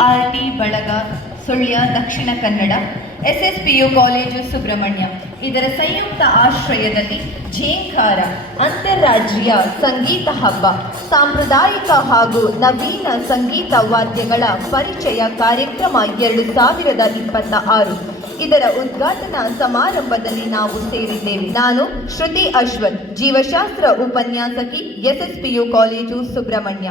CCRT ಬಳಗ Sullia Dakshina Kannada, SSPU college Subrahmanya ಇದರ ಸಂಯುಕ್ತ ಆಶ್ರಯದಲ್ಲಿ ಝೇಂಕಾರ ಅಂತಾರಾಜ್ಯೀಯ ಸಂಗೀತ ಹಬ್ಬ, ಸಾಂಪ್ರದಾಯಿಕ ಹಾಗೂ ನವೀನ ಸಂಗೀತ ವಾದ್ಯಗಳ ಪರಿಚಯ ಕಾರ್ಯಕ್ರಮ 2026 ಇದರ ಉದ್ಘಾಟನಾ ಸಮಾರಂಭದಲ್ಲಿ ನಾವು ಸೇರಿದ್ದೇವೆ. ನಾನು ಶ್ರುತಿ ಅಶ್ವಥ್, ಜೀವಶಾಸ್ತ್ರ ಉಪನ್ಯಾಸಕಿ, SSPU ಕಾಲೇಜು ಸುಬ್ರಹ್ಮಣ್ಯ.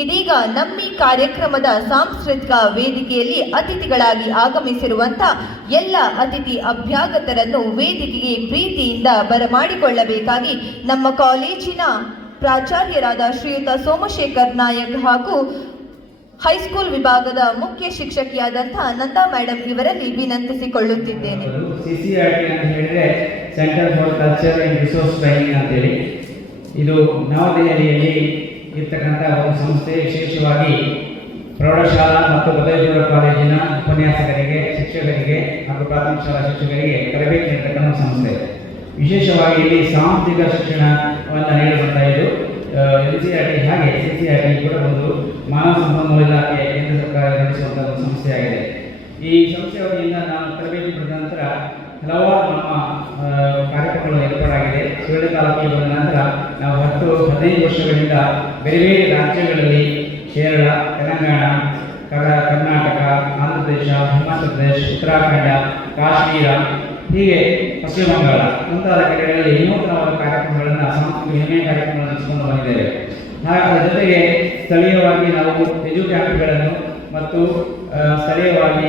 ಇದೀಗ ನಮ್ಮಿ ಕಾರ್ಯಕ್ರಮದ ಸಾಂಸ್ಕೃತಿಕ ವೇದಿಕೆಯಲ್ಲಿ ಅತಿಥಿಗಳಾಗಿ ಆಗಮಿಸಿರುವಂತಹ ಎಲ್ಲ ಅತಿಥಿ ಅಭ್ಯಾಗತರನ್ನು ವೇದಿಕೆಗೆ ಪ್ರೀತಿಯಿಂದ ಬರಮಾಡಿಕೊಳ್ಳಬೇಕಾಗಿ ನಮ್ಮ ಕಾಲೇಜಿನ ಪ್ರಾಚಾರ್ಯರಾದ ಶ್ರೀಯುತ ಸೋಮಶೇಖರ್ ನಾಯಕ್ ಹಾಗೂ ಹೈಸ್ಕೂಲ್ ವಿಭಾಗದ ಮುಖ್ಯ ಶಿಕ್ಷಕಿಯಾದಂತಹ ನಂದಾ ಮೇಡಮ್ ಇವರಲ್ಲಿ ವಿನಂತಿಸಿಕೊಳ್ಳುತ್ತಿದ್ದೇನೆ. CCRT ಅಂತ ಹೇಳಿದ್ರೆ centre for culture and resource training ಅಂತ ಹೇಳಿ, ಇದು ನವದೆಹಲಿಯಲ್ಲಿ ಇರ್ತಕ್ಕಂಥ ಒಂದು ಸಂಸ್ಥೆ. ವಿಶೇಷವಾಗಿ ಪ್ರೌಢಶಾಲಾ ಮತ್ತು ಪದವಿ ಪೂರ್ವ ಕಾಲೇಜಿನ ಉಪನ್ಯಾಸಕರಿಗೆ, ಶಿಕ್ಷಕರಿಗೆ ಹಾಗೂ ಪ್ರಾಥಮಿಕ ಶಾಲಾ ಶಿಕ್ಷಕರಿಗೆ ತರಬೇತಿ ನೀಡತಕ್ಕಂಥ ಸಂಸ್ಥೆ. ವಿಶೇಷವಾಗಿ ಇಲ್ಲಿ ಸಾಂಸ್ಥಿಕ ಶಿಕ್ಷಣವನ್ನು ನೀಡುವಂಥ ಇದು NCERT ಹಾಗೆ CCRT ಕೂಡ ಒಂದು ಮಾನವ ಸಂಪನ್ಮೂಲ ಇಲಾಖೆ ಕೇಂದ್ರ ಸರ್ಕಾರ ನಡೆಸುವಂಥ ಒಂದು ಸಂಸ್ಥೆಯಾಗಿದೆ. ಈ ಸಂಸ್ಥೆಯ ವತಿಯಿಂದ ನಾನು ತರಬೇತಿ ಪಡೆದ ನಂತರ ಹಲವಾರು ನಮ್ಮ ಕಾರ್ಯಕ್ರಮಗಳು ಏರ್ಪಾಡಾಗಿದೆ. ಸುಳ್ಯ ತಾಲೂಕಿಗೆ ಬಂದ ನಂತರ ನಾವು 10-15 ವರ್ಷಗಳಿಂದ ಬೇರೆ ಬೇರೆ ರಾಜ್ಯಗಳಲ್ಲಿ ಕೇರಳ, ತೆಲಂಗಾಣ, ಕರ್ನಾಟಕ, ಆಂಧ್ರ ಪ್ರದೇಶ, ಹಿಮಾಚಲ ಪ್ರದೇಶ, ಉತ್ತರಾಖಂಡ, ಕಾಶ್ಮೀರ, ಹೀಗೆ ಪಶ್ಚಿಮ ಬಂಗಾಳ ಮುಂತಾದ ಕಡೆಗಳಲ್ಲಿ ವಿನೂತನವಾದ ಕಾರ್ಯಕ್ರಮಗಳನ್ನು, ಸಾಂಸ್ಕೃತಿಕ ವಿನಿಮಯ ಕಾರ್ಯಕ್ರಮಗಳನ್ನು ನಡೆಸಿಕೊಂಡು ಬಂದಿದ್ದೇವೆ. ಅದರ ಜೊತೆಗೆ ಸ್ಥಳೀಯವಾಗಿ ನಾವು ಎಜು ಕ್ಯಾಂಪ್ಗಳನ್ನು ಮತ್ತು ಸ್ಥಳೀಯವಾಗಿ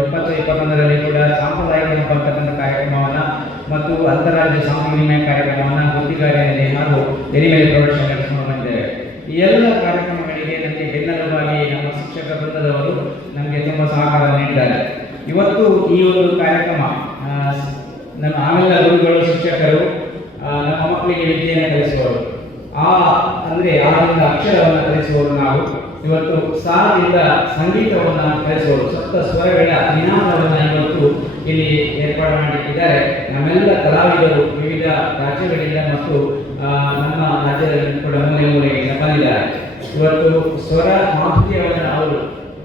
2020-21ರಲ್ಲಿ ಕೂಡ ಸಾಂಪ್ರದಾಯಿಕ ಸಂಪರ್ಕದ ಕಾರ್ಯಕ್ರಮವನ್ನು ಮತ್ತು ಅಂತಾರಾಜ್ಯ ಸಾಂಸ್ಕೃತಿಕ ವಿನಿಮಯ ಕಾರ್ಯಕ್ರಮವನ್ನು ಗುತ್ತಿಗಾರಿಯಲ್ಲಿ ಹಾಗೂ ಎಲಿಮೇಲೆ ಪ್ರೌಢಶಾಲೆ ನಡೆಸಿಕೊಂಡು ಬಂದಿದ್ದೇವೆ. ಈ ಎಲ್ಲ ಕಾರ್ಯಕ್ರಮಗಳಿಗೆ ನನಗೆ ಬೆನ್ನೆಲುಬಾಗಿ ನಮ್ಮ ಶಿಕ್ಷಕ ವೃಂದದವರು ನಮಗೆ ತುಂಬ ಸಹಕಾರ ನೀಡಿದ್ದಾರೆ. ಇವತ್ತು ಈ ಒಂದು ಕಾರ್ಯಕ್ರಮ ನಮ್ಮ ಆಮೇಲೆ ಗುರುಗಳು, ಶಿಕ್ಷಕರು ನಮ್ಮ ಮಕ್ಕಳಿಗೆ ವಿದ್ಯೆಯನ್ನು ಕಲಿಸುವವರು, ಅಂದರೆ ಆರಿಂದ ಅಕ್ಷರವನ್ನು ಕಲಿಸುವವರು ನಾವು. ಇವತ್ತು ಸಾಲಿನಿಂದ ಸಂಗೀತವನ್ನು ಕಲಿಸುವವರು, ಸಪ್ತ ಸ್ವರಗಳ ನಿನಾದವನ್ನು ಇವತ್ತು ಇಲ್ಲಿ ಏರ್ಪಾಡು ಮಾಡಿದ್ದಾರೆ. ನಮ್ಮೆಲ್ಲ ಕಲಾವಿದರು ವಿವಿಧ ರಾಜ್ಯಗಳಿಂದ ಮತ್ತು ನಮ್ಮ ರಾಜ್ಯದಲ್ಲಿ ಕೂಡ ಮೂಲೆ ಮೂಲೆಯಿಂದ ಬಂದಿದ್ದಾರೆ. ಇವತ್ತು ಸ್ವರ ಮಾಧುರ್ಯವನ್ನು ಅವರು,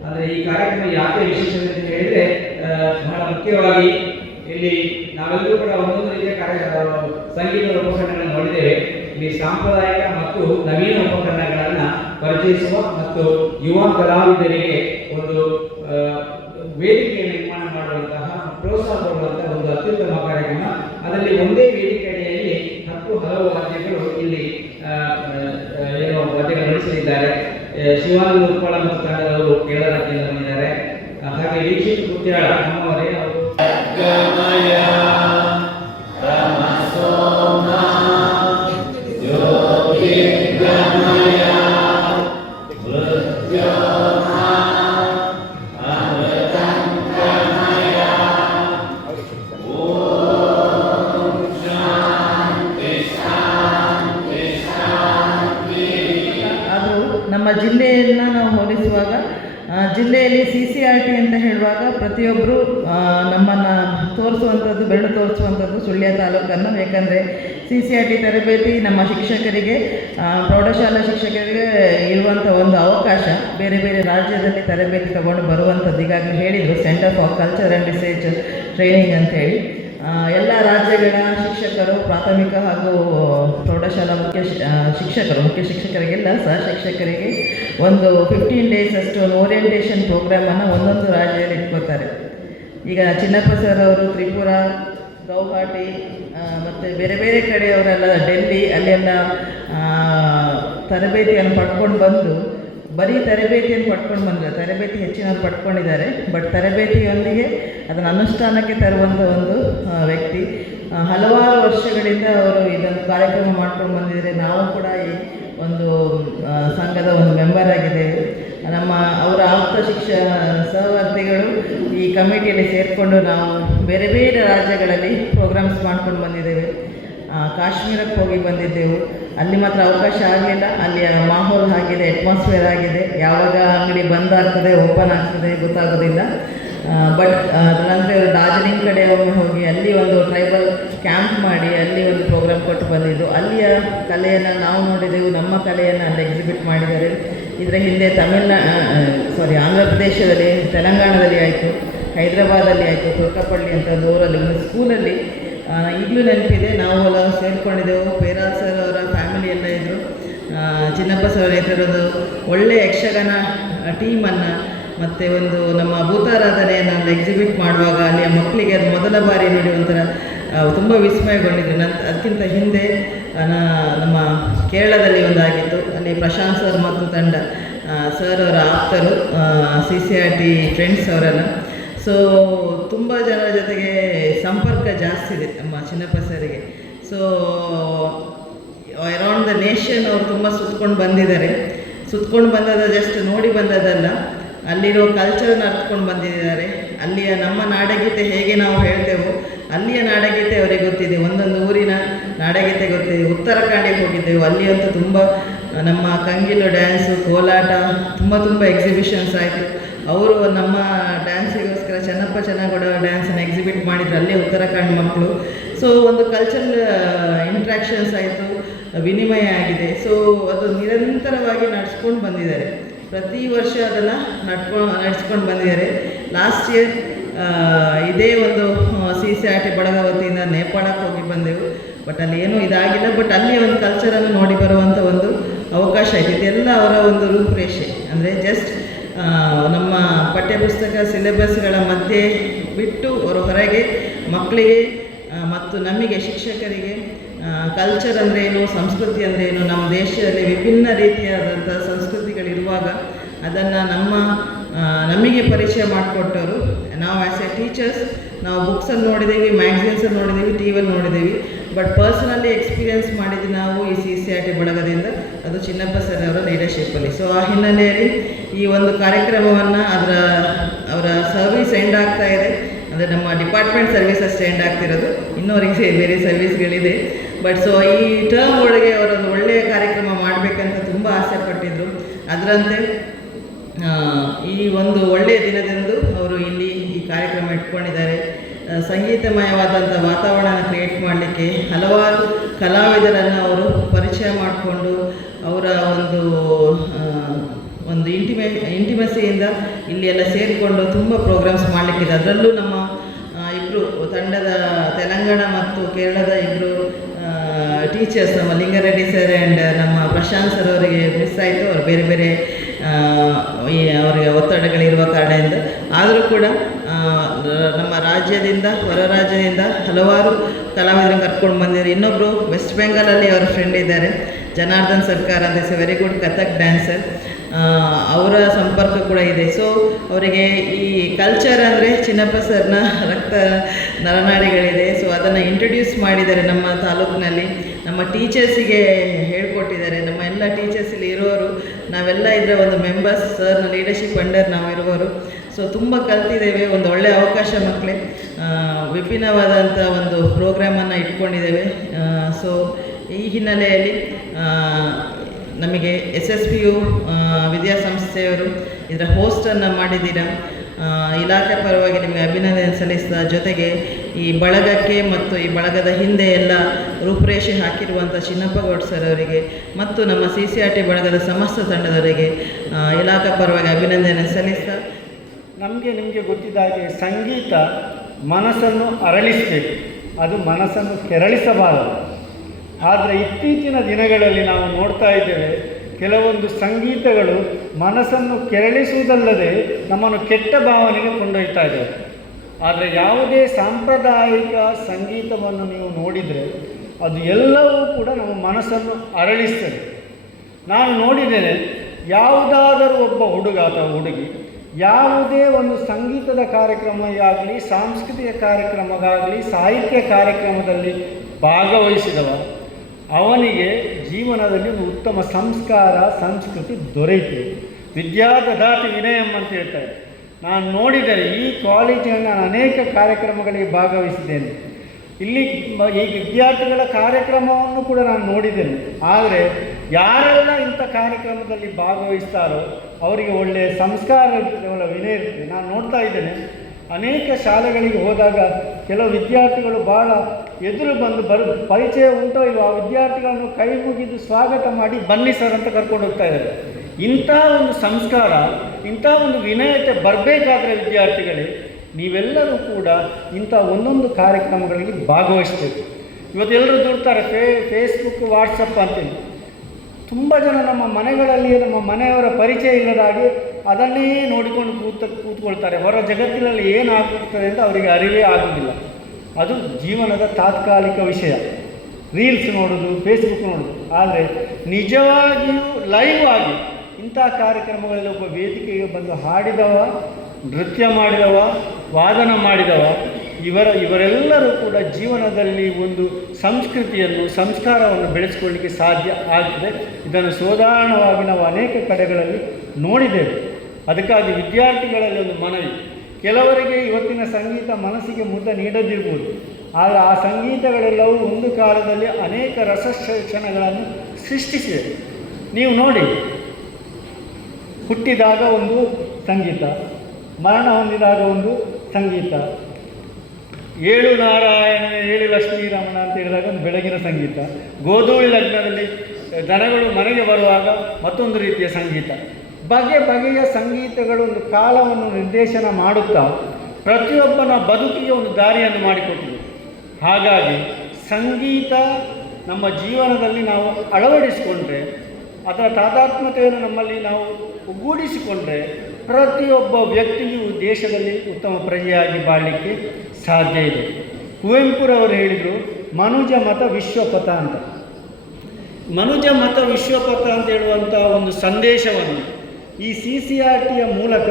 ಅಂದರೆ ಈ ಕಾರ್ಯಕ್ರಮ ಯಾಕೆ ವಿಶೇಷ ಅಂತ ಹೇಳಿದರೆ, ಬಹಳ ಮುಖ್ಯವಾಗಿ ಇಲ್ಲಿ ನಾವೆಲ್ಲರೂ ಕೂಡ ಒಂದೊಂದು ರೀತಿಯ ಸಂಗೀತದ ಉಪಕರಣಗಳನ್ನು ನೋಡಿದ್ದೇವೆ. ಇಲ್ಲಿ ಸಾಂಪ್ರದಾಯಿಕ ಮತ್ತು ನವೀನ ಉಪಕರಣಗಳನ್ನು ಪರಿಚಯಿಸುವ ಮತ್ತು ಯುವ ಕಲಾವಿದರಿಗೆ ಒಂದು ವೇದಿಕೆ ನಿರ್ಮಾಣ ಮಾಡುವಂತಹ, ಪ್ರೋತ್ಸಾಹ ಕೊಡುವಂತಹ ಒಂದು ಅತ್ಯುತ್ತಮ ಕಾರ್ಯಕ್ರಮ. ಅದರಲ್ಲಿ ಒಂದೇ ವೇದಿಕೆಯಲ್ಲಿ ಹಲವು ವಾದ್ಯಗಳು ಇಲ್ಲಿ ವಾದ್ಯಗಳು ನಡೆಸಲಿದ್ದಾರೆ. ಶಿವಾನಂದ ಉತ್ಪಳ ಮತ್ತು ತಂಡದವರು ಕೇರಳ ರಾಜ್ಯದಿಂದ ಬಂದಿದ್ದಾರೆ. ಹಾಗೆ ವೀಕ್ಷಿತ ಕೃತ್ಯಾಳ ನಮ್ಮವರೇ ಅವರು ನಮ್ಮ ಜಿಲ್ಲೆಯನ್ನು ನಾವು ಹೋಲಿಸುವಾಗ, ಜಿಲ್ಲೆಯಲ್ಲಿ CCRT ಅಂತ ಹೇಳುವಾಗ ಪ್ರತಿಯೊಬ್ಬರು ನಮ್ಮನ್ನು ತೋರಿಸುವಂಥದ್ದು, ಬೆರಳು ತೋರಿಸುವಂಥದ್ದು ಸುಳ್ಯ ತಾಲೂಕನ್ನು. ಏಕೆಂದರೆ CCRT ತರಬೇತಿ ನಮ್ಮ ಶಿಕ್ಷಕರಿಗೆ, ಪ್ರೌಢಶಾಲಾ ಶಿಕ್ಷಕರಿಗೆ ಇರುವಂಥ ಒಂದು ಅವಕಾಶ. ಬೇರೆ ಬೇರೆ ರಾಜ್ಯದಲ್ಲಿ ತರಬೇತಿ ತಗೊಂಡು ಬರುವಂಥದ್ದು. ಈಗಾಗಲೇ ಹೇಳಿದರು, centre for culture and research training ಅಂಥೇಳಿ ಎಲ್ಲ ರಾಜ್ಯಗಳ ಶಿಕ್ಷಕರು, ಪ್ರಾಥಮಿಕ ಹಾಗೂ ಪ್ರೌಢಶಾಲಾ ಮುಖ್ಯ ಶಿಕ್ಷಕರಿಗೆಲ್ಲ ಸಹ ಶಿಕ್ಷಕರಿಗೆ ಒಂದು 15 days ಅಷ್ಟು ಒಂದು ಓರಿಯೆಂಟೇಷನ್ ಪ್ರೋಗ್ರಾಮನ್ನು ಒಂದೊಂದು ರಾಜ್ಯದಲ್ಲಿ ಇಟ್ಕೋತಾರೆ. ಈಗ ಚಿನ್ನಪ್ಪ ಸರ್ ಅವರು ತ್ರಿಪುರ, ಗೌಹಾಟಿ ಮತ್ತು ಬೇರೆ ಬೇರೆ ಕಡೆಯವರೆಲ್ಲ ಡೆಲ್ಲಿ, ಅಲ್ಲೆಲ್ಲ ತರಬೇತಿಯನ್ನು ಪಡ್ಕೊಂಡು ಬಂದು, ಬರೀ ತರಬೇತಿಯನ್ನು ಪಡ್ಕೊಂಡು ಬಂದರೆ, ತರಬೇತಿ ಹೆಚ್ಚಿನವ್ರು ಪಡ್ಕೊಂಡಿದ್ದಾರೆ, ಬಟ್ ತರಬೇತಿಯೊಂದಿಗೆ ಅದನ್ನು ಅನುಷ್ಠಾನಕ್ಕೆ ತರುವಂಥ ಒಂದು ವ್ಯಕ್ತಿ. ಹಲವಾರು ವರ್ಷಗಳಿಂದ ಅವರು ಇದನ್ನು ಕಾರ್ಯಕ್ರಮ ಮಾಡ್ಕೊಂಡು ಬಂದಿದ್ದಾರೆ. ನಾವು ಕೂಡ ಈ ಒಂದು ಸಂಘದ ಒಂದು ಮೆಂಬರ್ ಆಗಿದ್ದೇವೆ. ಅವರ ಆಪ್ತ ಸಹವರ್ತಿಗಳು ಈ ಕಮಿಟಿಯಲ್ಲಿ ಸೇರಿಕೊಂಡು ನಾವು ಬೇರೆ ಬೇರೆ ರಾಜ್ಯಗಳಲ್ಲಿ ಪ್ರೋಗ್ರಾಮ್ಸ್ ಮಾಡ್ಕೊಂಡು ಬಂದಿದ್ದೇವೆ. ಕಾಶ್ಮೀರಕ್ಕೆ ಹೋಗಿ ಬಂದಿದ್ದೆವು. ಅಲ್ಲಿ ಮಾತ್ರ ಅವಕಾಶ ಆಗಲಿಲ್ಲ. ಅಲ್ಲಿಯ ಮಾಹೋಲ್ ಆಗಿದೆ, ಅಟ್ಮಾಸ್ಫಿಯರ್ ಆಗಿದೆ, ಯಾವಾಗ ಅಂಗಡಿ ಬಂದ್ ಆಗ್ತದೆ, ಓಪನ್ ಆಗ್ತದೆ ಗೊತ್ತಾಗೋದಿಲ್ಲ. ಬಟ್ ನಂತರ ಡಾರ್ಜಿಲಿಂಗ್ ಕಡೆ ಒಮ್ಮೆ ಹೋಗಿ ಅಲ್ಲಿ ಒಂದು ಟ್ರೈಬಲ್ ಕ್ಯಾಂಪ್ ಮಾಡಿ ಅಲ್ಲಿ ಒಂದು ಪ್ರೋಗ್ರಾಮ್ ಕೊಟ್ಟು ಬಂದಿದ್ದು. ಅಲ್ಲಿಯ ಕಲೆಯನ್ನು ನಾವು ನೋಡಿದೆವು, ನಮ್ಮ ಕಲೆಯನ್ನು ಅಲ್ಲಿ ಎಕ್ಸಿಬಿಟ್ ಮಾಡಿದ್ದಾರೆ. ಇದರ ಹಿಂದೆ ಆಂಧ್ರ ಪ್ರದೇಶದಲ್ಲಿ, ತೆಲಂಗಾಣದಲ್ಲಿ ಆಯಿತು, ಹೈದರಾಬಾದಲ್ಲಿ ಆಯಿತು, ತುರ್ಕಪಳ್ಳಿ ಅಂತ ಒಂದು ಊರಲ್ಲಿ ಒಂದು ಸ್ಕೂಲಲ್ಲಿ ಈಗಲೂ ನೆನಪಿದೆ. ನಾವು ಎಲ್ಲ ಸೇರಿಕೊಂಡಿದ್ದೆವು. ಪೇರಾಲ್ ಸರ್ ಅವರ ಫ್ಯಾಮಿಲಿ ಎಲ್ಲ ಇದ್ದರು. ಚಿನ್ನಪ್ಪ ಸರ್ ಒಂದು ಒಳ್ಳೆಯ ಯಕ್ಷಗಾನ ಟೀಮನ್ನು ಮತ್ತು ಒಂದು ನಮ್ಮ ಭೂತಾರಾಧನೆಯನ್ನು ಅಲ್ಲಿ ಎಕ್ಸಿಬಿಟ್ ಮಾಡುವಾಗ ಅಲ್ಲಿಯ ಮಕ್ಕಳಿಗೆ ಅದು ಮೊದಲ ಬಾರಿ ನೋಡಿ ಒಂಥರ ತುಂಬ ವಿಸ್ಮಯಗೊಂಡಿದ್ರು. ಅದಕ್ಕಿಂತ ಹಿಂದೆ ನಮ್ಮ ಕೇರಳದಲ್ಲಿ ಒಂದಾಗಿತ್ತು. ಅಲ್ಲಿ ಪ್ರಶಾಂತ್ ಸರ್ ಮತ್ತು ತಂಡ, ಸರ್ ಅವರ ಆಪ್ತರು, CCRT ಫ್ರೆಂಡ್ಸ್ ಅವರೆಲ್ಲ. ಸೊ ತುಂಬ ಜನರ ಜೊತೆಗೆ ಸಂಪರ್ಕ ಜಾಸ್ತಿ ಇದೆ ನಮ್ಮ ಚಿನ್ನಪ್ಪ ಸರಿಗೆ. ಸೊ ಅರೌಂಡ್ ದ ನೇಷನ್ ಅವರು ತುಂಬ ಸುತ್ಕೊಂಡು ಬಂದಿದ್ದಾರೆ. ಸುತ್ಕೊಂಡು ಬಂದದ ಜಸ್ಟ್ ನೋಡಿ ಬಂದದಲ್ಲ, ಅಲ್ಲಿರೋ ಕಲ್ಚರನ್ನು ಅರ್ಥಕೊಂಡು ಬಂದಿದ್ದಾರೆ. ಅಲ್ಲಿಯ ನಮ್ಮ ನಾಡಗೀತೆ ಹೇಗೆ ನಾವು ಹೇಳ್ತೇವೋ ಅಲ್ಲಿಯ ನಾಡಗೀತೆ ಅವರಿಗೆ ಗೊತ್ತಿದೆ. ಒಂದೊಂದು ಊರಿನ ನಾಡಗೀತೆ ಗೊತ್ತಿದೆ. ಉತ್ತರಾಖಂಡಿಗೆ ಹೋಗಿದ್ದೆವು. ಅಲ್ಲಿ ಅಂತೂ ತುಂಬ ನಮ್ಮ ಕಂಗಿಲು ಡ್ಯಾನ್ಸು, ಕೋಲಾಟ ತುಂಬ ಎಕ್ಸಿಬಿಷನ್ಸ್ ಆಯಿತು. ಅವರು ನಮ್ಮ ಡ್ಯಾನ್ಸಿಗೋಸ್ಕರ ಚೆನ್ನಗೌಡ ಡ್ಯಾನ್ಸನ್ನು ಎಕ್ಸಿಬಿಟ್ ಮಾಡಿದ್ರು ಅಲ್ಲೇ ಉತ್ತರಾಖಂಡ್ ಮಕ್ಕಳು. ಸೊ ಒಂದು ಕಲ್ಚರಲ್ ಇಂಟ್ರ್ಯಾಕ್ಷನ್ಸ್ ಆಯಿತು, ವಿನಿಮಯ ಆಗಿದೆ. ಸೊ ಅದು ನಿರಂತರವಾಗಿ ನಡೆಸ್ಕೊಂಡು ಬಂದಿದ್ದಾರೆ. ಪ್ರತಿ ವರ್ಷ ಅದನ್ನು ನಡೆಸ್ಕೊಂಡು ಬಂದಿದ್ದಾರೆ. ಲಾಸ್ಟ್ ಇಯರ್ ಇದೇ ಒಂದು CCRT ಬಳಗ ವತಿಯಿಂದ ನೇಪಾಳಕ್ಕೆ ಹೋಗಿ ಬಂದೆವು. ಬಟ್ ಅಲ್ಲಿ ಏನೂ ಇದಾಗಿಲ್ಲ. ಬಟ್ ಅಲ್ಲಿ ಒಂದು ಕಲ್ಚರನ್ನು ನೋಡಿ ಬರುವಂಥ ಒಂದು ಅವಕಾಶ ಆಯಿತು. ಇದೆಲ್ಲ ಅವರ ಒಂದು ರೂಪುರೇಷೆ. ಅಂದರೆ ಜಸ್ಟ್ ನಮ್ಮ ಪಠ್ಯಪುಸ್ತಕ ಸಿಲೆಬಸ್ಗಳ ಮಧ್ಯೆ ಬಿಟ್ಟು ಹೊರಗೆ ಮಕ್ಕಳಿಗೆ ಮತ್ತು ನಮಗೆ ಶಿಕ್ಷಕರಿಗೆ ಕಲ್ಚರ್ ಅಂದ್ರೇನು, ಸಂಸ್ಕೃತಿ ಅಂದ್ರೇನು, ನಮ್ಮ ದೇಶದಲ್ಲಿ ವಿಭಿನ್ನ ರೀತಿಯಾದಂಥ ಸಂಸ್ಕೃತಿಗಳಿರುವಾಗ ಅದನ್ನು ನಮಗೆ ಪರಿಚಯ ಮಾಡಿಕೊಟ್ಟವರು ನಾವು. ಆ್ಯಸ್ ಎ ಟೀಚರ್ಸ್ ನಾವು ಬುಕ್ಸಲ್ಲಿ ನೋಡಿದ್ದೀವಿ, ಮ್ಯಾಗ್ಝಿನ್ಸಲ್ಲಿ ನೋಡಿದ್ದೀವಿ, ಟಿವಿಯಲ್ಲಿ ನೋಡಿದ್ದೀವಿ. ಬಟ್ ಪರ್ಸನಲಿ ಎಕ್ಸ್ಪೀರಿಯೆನ್ಸ್ ಮಾಡಿದ್ದು ನಾವು ಈ CCRT ಬಳಗದಿಂದ, ಅದು ಚಿನ್ನಪ್ಪ ಸರ್ ಅವರ ಲೀಡರ್ಶಿಪ್ಪಲ್ಲಿ. ಸೊ ಆ ಹಿನ್ನೆಲೆಯಲ್ಲಿ ಈ ಒಂದು ಕಾರ್ಯಕ್ರಮವನ್ನು ಅವರ ಸರ್ವಿಸ್ ಎಂಡ್ ಆಗ್ತಾ ಇದೆ. ಅಂದರೆ ನಮ್ಮ ಡಿಪಾರ್ಟ್ಮೆಂಟ್ ಸರ್ವಿಸಸ್ ಎಂಡ್ ಆಗ್ತಿರೋದು, ಇನ್ನೂವರೆಗೆ ಬೇರೆ ಸರ್ವಿಸ್ಗಳಿದೆ. ಬಟ್ ಸೊ ಈ ಟರ್ಮ್ ಒಳಗೆ ಅವರೊಂದು ಒಳ್ಳೆಯ ಕಾರ್ಯಕ್ರಮ ಮಾಡಬೇಕಂತ ತುಂಬ ಆಸೆ ಪಟ್ಟಿದ್ದರು. ಅದರಂತೆ ಈ ಒಂದು ಒಳ್ಳೆಯ ದಿನದಂದು ಅವರು ಇಲ್ಲಿ ಈ ಕಾರ್ಯಕ್ರಮ ಇಟ್ಕೊಂಡಿದ್ದಾರೆ. ಸಂಗೀತಮಯವಾದಂಥ ವಾತಾವರಣ ಕ್ರಿಯೇಟ್ ಮಾಡಲಿಕ್ಕೆ ಹಲವಾರು ಕಲಾವಿದರನ್ನು ಅವರು ಪರಿಚಯ ಮಾಡಿಕೊಂಡು ಅವರ ಒಂದು ಇಂಟಿಮಸಿಯಿಂದ ಇಲ್ಲಿ ಎಲ್ಲ ಸೇರಿಕೊಂಡು ತುಂಬ ಪ್ರೋಗ್ರಾಮ್ಸ್ ಮಾಡಲಿಕ್ಕಿದೆ. ಅದರಲ್ಲೂ ನಮ್ಮ ಇಬ್ಬರು ತಂಡದ ತೆಲಂಗಾಣ ಮತ್ತು ಕೇರಳದ ಇಬ್ಬರು ಟೀಚರ್ಸ್, ನಮ್ಮ ಲಿಂಗಾರೆಡ್ಡಿ ಸರ್ ಆ್ಯಂಡ್ ನಮ್ಮ ಪ್ರಶಾಂತ್ ಸರ್ ಅವರಿಗೆ ಮಿಸ್ ಆಯಿತು. ಅವರು ಬೇರೆ ಅವರಿಗೆ ಒತ್ತಡಗಳಿರುವ ಕಾರಣದಿಂದ. ಆದರೂ ಕೂಡ ನಮ್ಮ ರಾಜ್ಯದಿಂದ, ಹೊರ ರಾಜ್ಯದಿಂದ ಹಲವಾರು ಕಲಾವಿದರನ್ನು ಕರ್ಕೊಂಡು ಬಂದಿದ್ದಾರೆ. ಇನ್ನೊಬ್ಬರು ವೆಸ್ಟ್ ಬೆಂಗಾಲಲ್ಲಿ ಅವರ ಫ್ರೆಂಡ್ ಇದ್ದಾರೆ, ಜನಾರ್ದನ್ ಸರ್ಕಾರ ಅಂತ. Is A very good Kathak dancer. ಅವರ ಸಂಪರ್ಕ ಕೂಡ ಇದೆ. ಸೊ ಅವರಿಗೆ ಈ ಕಲ್ಚರ್ ಅಂದರೆ ಚಿನ್ನಪ್ಪ ಸರ್ನ ರಕ್ತ ನರನಾಡಿಗಳಿದೆ. ಸೊ ಅದನ್ನು ಇಂಟ್ರೊಡ್ಯೂಸ್ ಮಾಡಿದ್ದಾರೆ ನಮ್ಮ ತಾಲೂಕಿನಲ್ಲಿ. ನಮ್ಮ ಟೀಚರ್ಸಿಗೆ ಹೇಳ್ಕೊಟ್ಟಿದ್ದಾರೆ. ನಮ್ಮ ಎಲ್ಲ ಟೀಚರ್ಸಲ್ಲಿ ಇರೋರು ನಾವೆಲ್ಲ ಇದರ ಒಂದು ಮೆಂಬರ್ಸ್, ಸರ್ನ ಲೀಡರ್ಶಿಪ್ ಅಂಡರ್ ನಾವು ಇರುವವರು. ಸೊ ತುಂಬ ಕಲ್ತಿದ್ದೇವೆ. ಒಂದು ಒಳ್ಳೆಯ ಅವಕಾಶ ಮಕ್ಕಳೇ. ವಿಭಿನ್ನವಾದಂಥ ಒಂದು ಪ್ರೋಗ್ರಾಮನ್ನು ಇಟ್ಕೊಂಡಿದ್ದೇವೆ. ಸೊ ಈ ಹಿನ್ನೆಲೆಯಲ್ಲಿ ನಮಗೆ SSPU ವಿದ್ಯಾಸಂಸ್ಥೆಯವರು ಇದರ ಹೋಸ್ಟನ್ನು ಮಾಡಿದ್ದೀರಾ. ಇಲಾಖೆ ಪರವಾಗಿ ನಿಮಗೆ ಅಭಿನಂದನೆ ಸಲ್ಲಿಸಿದ ಜೊತೆಗೆ ಈ ಬಳಗಕ್ಕೆ ಮತ್ತು ಈ ಬಳಗದ ಹಿಂದೆ ಎಲ್ಲ ರೂಪುರೇಷೆ ಹಾಕಿರುವಂಥ ಚಿನ್ನಪ್ಪಗೌಡ ಸರ್ ಅವರಿಗೆ ಮತ್ತು ನಮ್ಮ CCRT ಬಳಗದ ಸಮಸ್ತ ತಂಡದವರಿಗೆ ಇಲಾಖೆ ಪರವಾಗಿ ಅಭಿನಂದನೆ ಸಲ್ಲಿಸ್ತಾ, ನಿಮಗೆ ಗೊತ್ತಿದ್ದ ಹಾಗೆ ಸಂಗೀತ ಮನಸ್ಸನ್ನು ಅರಳಿಸಬೇಕು, ಅದು ಮನಸ್ಸನ್ನು ಕೆರಳಿಸಬಾರದು. ಆದರೆ ಇತ್ತೀಚಿನ ದಿನಗಳಲ್ಲಿ ನಾವು ನೋಡ್ತಾ ಇದ್ದೇವೆ, ಕೆಲವೊಂದು ಸಂಗೀತಗಳು ಮನಸ್ಸನ್ನು ಕೆರಳಿಸುವುದಲ್ಲದೆ ನಮ್ಮನ್ನು ಕೆಟ್ಟ ಭಾವನೆಗೆ ಕೊಂಡೊಯ್ತಾ ಇದ್ದೇವೆ. ಆದರೆ ಯಾವುದೇ ಸಾಂಪ್ರದಾಯಿಕ ಸಂಗೀತವನ್ನು ನೀವು ನೋಡಿದರೆ ಅದು ಎಲ್ಲವೂ ಕೂಡ ನಮ್ಮ ಮನಸ್ಸನ್ನು ಅರಳಿಸ್ತದೆ. ನಾನು ನೋಡಿದ್ದೇನೆ, ಯಾವುದಾದರೂ ಒಬ್ಬ ಹುಡುಗ ಅಥವಾ ಹುಡುಗಿ ಯಾವುದೇ ಒಂದು ಸಂಗೀತದ ಕಾರ್ಯಕ್ರಮ ಆಗಲಿ, ಸಾಂಸ್ಕೃತಿಕ ಕಾರ್ಯಕ್ರಮಗಾಗಲಿ, ಸಾಹಿತ್ಯ ಕಾರ್ಯಕ್ರಮದಲ್ಲಿ ಭಾಗವಹಿಸಿದವ ಅವನಿಗೆ ಜೀವನದಲ್ಲಿ ಒಂದು ಉತ್ತಮ ಸಂಸ್ಕಾರ, ಸಂಸ್ಕೃತಿ ದೊರೆಯಿತು. ವಿದ್ಯಾದದಾತಿ ವಿನಯಂ ಅಂತ ಹೇಳ್ತಾರೆ. ನಾನು ನೋಡಿದರೆ ಈ ಕಾಲೇಜಿನಲ್ಲಿ ನಾನು ಅನೇಕ ಕಾರ್ಯಕ್ರಮಗಳಿಗೆ ಭಾಗವಹಿಸಿದ್ದೇನೆ. ಇಲ್ಲಿ ಈ ವಿದ್ಯಾರ್ಥಿಗಳ ಕಾರ್ಯಕ್ರಮವನ್ನು ಕೂಡ ನಾನು ನೋಡಿದ್ದೇನೆ. ಆದರೆ ಯಾರೆಲ್ಲ ಇಂಥ ಕಾರ್ಯಕ್ರಮದಲ್ಲಿ ಭಾಗವಹಿಸ್ತಾರೋ ಅವರಿಗೆ ಒಳ್ಳೆಯ ಸಂಸ್ಕಾರ ಇರ್ತದೆ, ಒಳ್ಳೆಯ ವಿನಯ ಇರ್ತದೆ. ನಾನು ನೋಡ್ತಾ ಇದ್ದೇನೆ, ಅನೇಕ ಶಾಲೆಗಳಿಗೆ ಹೋದಾಗ ಕೆಲವು ವಿದ್ಯಾರ್ಥಿಗಳು ಭಾಳ ಎದುರು ಬಂದು ಪರಿಚಯ ಉಂಟೋ ಇಲ್ಲೋ ಆ ವಿದ್ಯಾರ್ಥಿಗಳನ್ನು ಕೈ ಮುಗಿದು ಸ್ವಾಗತ ಮಾಡಿ ಬನ್ನಿ ಸರ್ ಅಂತ ಕರ್ಕೊಂಡು ಹೋಗ್ತಾ ಇದ್ದಾರೆ. ಇಂಥ ಒಂದು ಸಂಸ್ಕಾರ, ಇಂಥ ಒಂದು ವಿನಯತೆ ಬರಬೇಕಾದ್ರೆ ವಿದ್ಯಾರ್ಥಿಗಳೇ ನೀವೆಲ್ಲರೂ ಕೂಡ ಇಂಥ ಒಂದೊಂದು ಕಾರ್ಯಕ್ರಮಗಳಲ್ಲಿ ಭಾಗವಹಿಸಬೇಕು. ಇವತ್ತು ಎಲ್ಲರೂ ದುಡ್ತಾರೆ ಫೇಸ್ಬುಕ್, ವಾಟ್ಸಪ್ ಅಂತೇಳಿ. ತುಂಬ ಜನ ನಮ್ಮ ಮನೆಗಳಲ್ಲಿ ನಮ್ಮ ಮನೆಯವರ ಪರಿಚಯ ಇಲ್ಲದ ಹಾಗೆ ಅದನ್ನೇ ನೋಡಿಕೊಂಡು ಕೂತ್ಕೊಳ್ತಾರೆ. ಹೊರ ಜಗತ್ತಿನಲ್ಲಿ ಏನಾಗುತ್ತದೆ ಅಂತ ಅವರಿಗೆ ಅರಿವೇ ಆಗುವುದಿಲ್ಲ. ಅದು ಜೀವನದ ತಾತ್ಕಾಲಿಕ ವಿಷಯ. ರೀಲ್ಸ್ ನೋಡೋದು, ಫೇಸ್ಬುಕ್ ನೋಡೋದು. ಆದರೆ ನಿಜವಾಗಿಯೂ ಲೈವ್ ಆಗಿ ಇಂಥ ಕಾರ್ಯಕ್ರಮಗಳಲ್ಲಿ ಒಬ್ಬ ವೇದಿಕೆಗೆ ಬಂದು ಹಾಡಿದವ, ನೃತ್ಯ ಮಾಡಿದವ, ವಾದನ ಮಾಡಿದವ, ಇವರೆಲ್ಲರೂ ಕೂಡ ಜೀವನದಲ್ಲಿ ಒಂದು ಸಂಸ್ಕೃತಿಯನ್ನು, ಸಂಸ್ಕಾರವನ್ನು ಬೆಳೆಸಿಕೊಳ್ಳಲಿಕ್ಕೆ ಸಾಧ್ಯ ಆಗ್ತದೆ. ಇದನ್ನು ಸಾಧಾರಣವಾಗಿ ನಾವು ಅನೇಕ ಕಡೆಗಳಲ್ಲಿ ನೋಡಿದ್ದೇವೆ. ಅದಕ್ಕಾಗಿ ವಿದ್ಯಾರ್ಥಿಗಳಲ್ಲಿ ಒಂದು ಮನವಿ, ಕೆಲವರಿಗೆ ಇವತ್ತಿನ ಸಂಗೀತ ಮನಸ್ಸಿಗೆ ಮುದ ನೀಡದಿರ್ಬೋದು, ಆದರೆ ಆ ಸಂಗೀತಗಳೆಲ್ಲವೂ ಒಂದು ಕಾಲದಲ್ಲಿ ಅನೇಕ ರಸಕ್ಷಣಗಳನ್ನು ಸೃಷ್ಟಿಸಿದೆ. ನೀವು ನೋಡಿ, ಹುಟ್ಟಿದಾಗ ಒಂದು ಸಂಗೀತ, ಮರಣ ಹೊಂದಿದಾಗ ಒಂದು ಸಂಗೀತ, 7 ನಾರಾಯಣ 7 ಲಕ್ಷ್ಮೀರಮಣ ಅಂತ ಹೇಳಿದಾಗ ಒಂದು ಬೆಳಗಿನ ಸಂಗೀತ, ಗೋಧೂಳಿ ಲಗ್ನದಲ್ಲಿ ದನಗಳು ಮನೆಗೆ ಬರುವಾಗ ಮತ್ತೊಂದು ರೀತಿಯ ಸಂಗೀತ, ಬಗೆಯ ಸಂಗೀತಗಳು ಒಂದು ಕಾಲವನ್ನು ನಿರ್ದೇಶನ ಮಾಡುತ್ತಾ ಪ್ರತಿಯೊಬ್ಬನ ಬದುಕಿಗೆ ಒಂದು ದಾರಿಯನ್ನು ಮಾಡಿಕೊಟ್ಟಿದೆ. ಹಾಗಾಗಿ ಸಂಗೀತ ನಮ್ಮ ಜೀವನದಲ್ಲಿ ನಾವು ಅಳವಡಿಸಿಕೊಂಡ್ರೆ, ಅದರ ತಾದಾತ್ಮ್ಯತೆಯನ್ನು ನಮ್ಮಲ್ಲಿ ನಾವು ಒಗ್ಗೂಡಿಸಿಕೊಂಡ್ರೆ ಪ್ರತಿಯೊಬ್ಬ ವ್ಯಕ್ತಿಯು ದೇಶದಲ್ಲಿ ಉತ್ತಮ ಪ್ರಜೆಯಾಗಿ ಬಾಳಲಿಕ್ಕೆ ಸಾಧ್ಯ ಇದೆ. ಕುವೆಂಪುರವರು ಹೇಳಿದರು, ಮನುಜ ಮತ ವಿಶ್ವಪಥ ಅಂತ. ಮನುಜ ಮತ ವಿಶ್ವಪಥ ಅಂತ ಹೇಳುವಂಥ ಒಂದು ಸಂದೇಶವನ್ನು ಈ CCRTಯ ಮೂಲಕ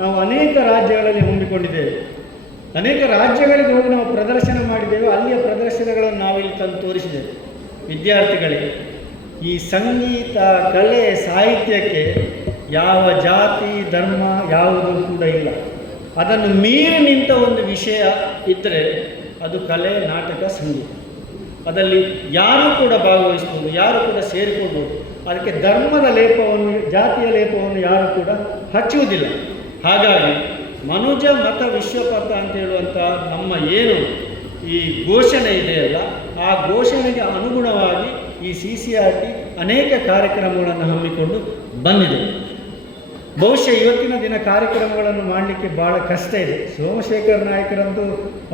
ನಾವು ಅನೇಕ ರಾಜ್ಯಗಳಲ್ಲಿ ಹೊಂದಿಕೊಂಡಿದ್ದೇವೆ. ಅನೇಕ ರಾಜ್ಯಗಳಿಗೆ ಹೋಗಿ ನಾವು ಪ್ರದರ್ಶನ ಮಾಡಿದ್ದೇವೆ. ಅಲ್ಲಿಯ ಪ್ರದರ್ಶನಗಳನ್ನು ನಾವಿಲ್ಲಿ ತಂದು ತೋರಿಸಿದ್ದೇವೆ. ವಿದ್ಯಾರ್ಥಿಗಳಿಗೆ ಈ ಸಂಗೀತ, ಕಲೆ, ಸಾಹಿತ್ಯಕ್ಕೆ ಯಾವ ಜಾತಿ, ಧರ್ಮ ಯಾವುದೂ ಕೂಡ ಇಲ್ಲ. ಅದನ್ನು ಮೀರಿ ನಿಂತ ಒಂದು ವಿಷಯ ಇದ್ದರೆ ಅದು ಕಲೆ, ನಾಟಕ, ಸಂಗೀತ. ಅದರಲ್ಲಿ ಯಾರೂ ಕೂಡ ಭಾಗವಹಿಸ್ಬೋದು, ಯಾರು ಕೂಡ ಸೇರಿಕೊಳ್ಬೋದು. ಅದಕ್ಕೆ ಧರ್ಮದ ಲೇಪವನ್ನು, ಜಾತಿಯ ಲೇಪವನ್ನು ಯಾರು ಕೂಡ ಹಚ್ಚುವುದಿಲ್ಲ. ಹಾಗಾಗಿ ಮನುಜ ಮತ ವಿಶ್ವಪಥ ಅಂತ ಹೇಳುವಂಥ ನಮ್ಮ ಏನು ಈ ಘೋಷಣೆ ಇದೆಯಲ್ಲ, ಆ ಘೋಷಣೆಗೆ ಅನುಗುಣವಾಗಿ ಈ CCRT ಅನೇಕ ಕಾರ್ಯಕ್ರಮಗಳನ್ನು ಹಮ್ಮಿಕೊಂಡು ಬಂದಿದೆ. ಬಹುಶಃ ಇವತ್ತಿನ ದಿನ ಕಾರ್ಯಕ್ರಮಗಳನ್ನು ಮಾಡಲಿಕ್ಕೆ ಭಾಳ ಕಷ್ಟ ಇದೆ. ಸೋಮಶೇಖರ್ ನಾಯಕರಂತೂ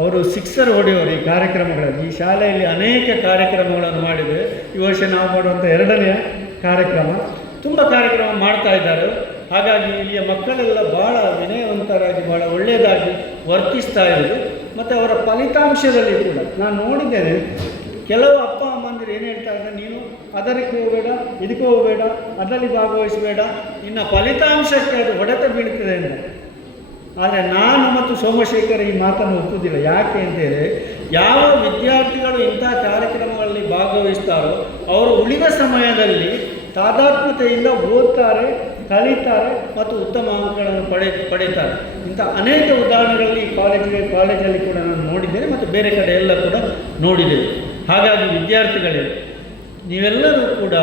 ಅವರು ಸಿಕ್ಸರ್ ಹೊಡೆಯೋರು ಈ ಕಾರ್ಯಕ್ರಮಗಳಲ್ಲಿ. ಈ ಶಾಲೆಯಲ್ಲಿ ಅನೇಕ ಕಾರ್ಯಕ್ರಮಗಳನ್ನು ಮಾಡಿದ್ದೇವೆ. ಈ ವರ್ಷ ನಾವು ಮಾಡುವಂಥ 2ನೇ ಕಾರ್ಯಕ್ರಮ. ತುಂಬ ಕಾರ್ಯಕ್ರಮ ಮಾಡ್ತಾ ಇದ್ದಾರೆ. ಹಾಗಾಗಿ ಇಲ್ಲಿಯ ಮಕ್ಕಳೆಲ್ಲ ಭಾಳ ವಿನಯವಂತರಾಗಿ, ಭಾಳ ಒಳ್ಳೆಯದಾಗಿ ವರ್ತಿಸ್ತಾ ಇರೋದು. ಮತ್ತು ಅವರ ಫಲಿತಾಂಶದಲ್ಲಿ ಕೂಡ ನಾನು ನೋಡಿದ್ದೇನೆ, ಕೆಲವು ಅಪ್ಪ ಅಮ್ಮಂದಿರು ಏನು ಹೇಳ್ತಾರೆ ಅಂದರೆ, ನೀನು ಅದಕ್ಕೆ ಹೋಗಬೇಡ, ಇದಕ್ಕೆ ಹೋಗಬೇಡ, ಅದರಲ್ಲಿ ಭಾಗವಹಿಸಬೇಡ, ಇನ್ನು ಫಲಿತಾಂಶಕ್ಕೆ ಅದು ಹೊಡೆತ ಬೀಳ್ತದೆ ಅಂತ. ಆದರೆ ನಾನು ಮತ್ತು ಸೋಮಶೇಖರ್ ಈ ಮಾತನ್ನು ಒಪ್ಪುವುದಿಲ್ಲ. ಯಾಕೆ ಅಂತೇಳಿ, ಯಾವ ವಿದ್ಯಾರ್ಥಿಗಳು ಇಂಥ ಕಾರ್ಯಕ್ರಮಗಳಲ್ಲಿ ಭಾಗವಹಿಸ್ತಾರೋ ಅವರು ಉಳಿದ ಸಮಯದಲ್ಲಿ ತಾದಾತ್ಮ್ಯತೆಯಿಂದ ಓದ್ತಾರೆ, ಕಲಿತಾರೆ ಮತ್ತು ಉತ್ತಮ ಅಂಕಗಳನ್ನು ಪಡೀತಾರೆ. ಇಂಥ ಅನೇಕ ಉದಾಹರಣೆಗಳಲ್ಲಿ ಕಾಲೇಜಲ್ಲಿ ಕೂಡ ನಾನು ನೋಡಿದ್ದೇನೆ ಮತ್ತು ಬೇರೆ ಕಡೆ ಎಲ್ಲ ಕೂಡ ನೋಡಿದ್ದೇವೆ. ಹಾಗಾಗಿ ವಿದ್ಯಾರ್ಥಿಗಳೇ, ನೀವೆಲ್ಲರೂ ಕೂಡ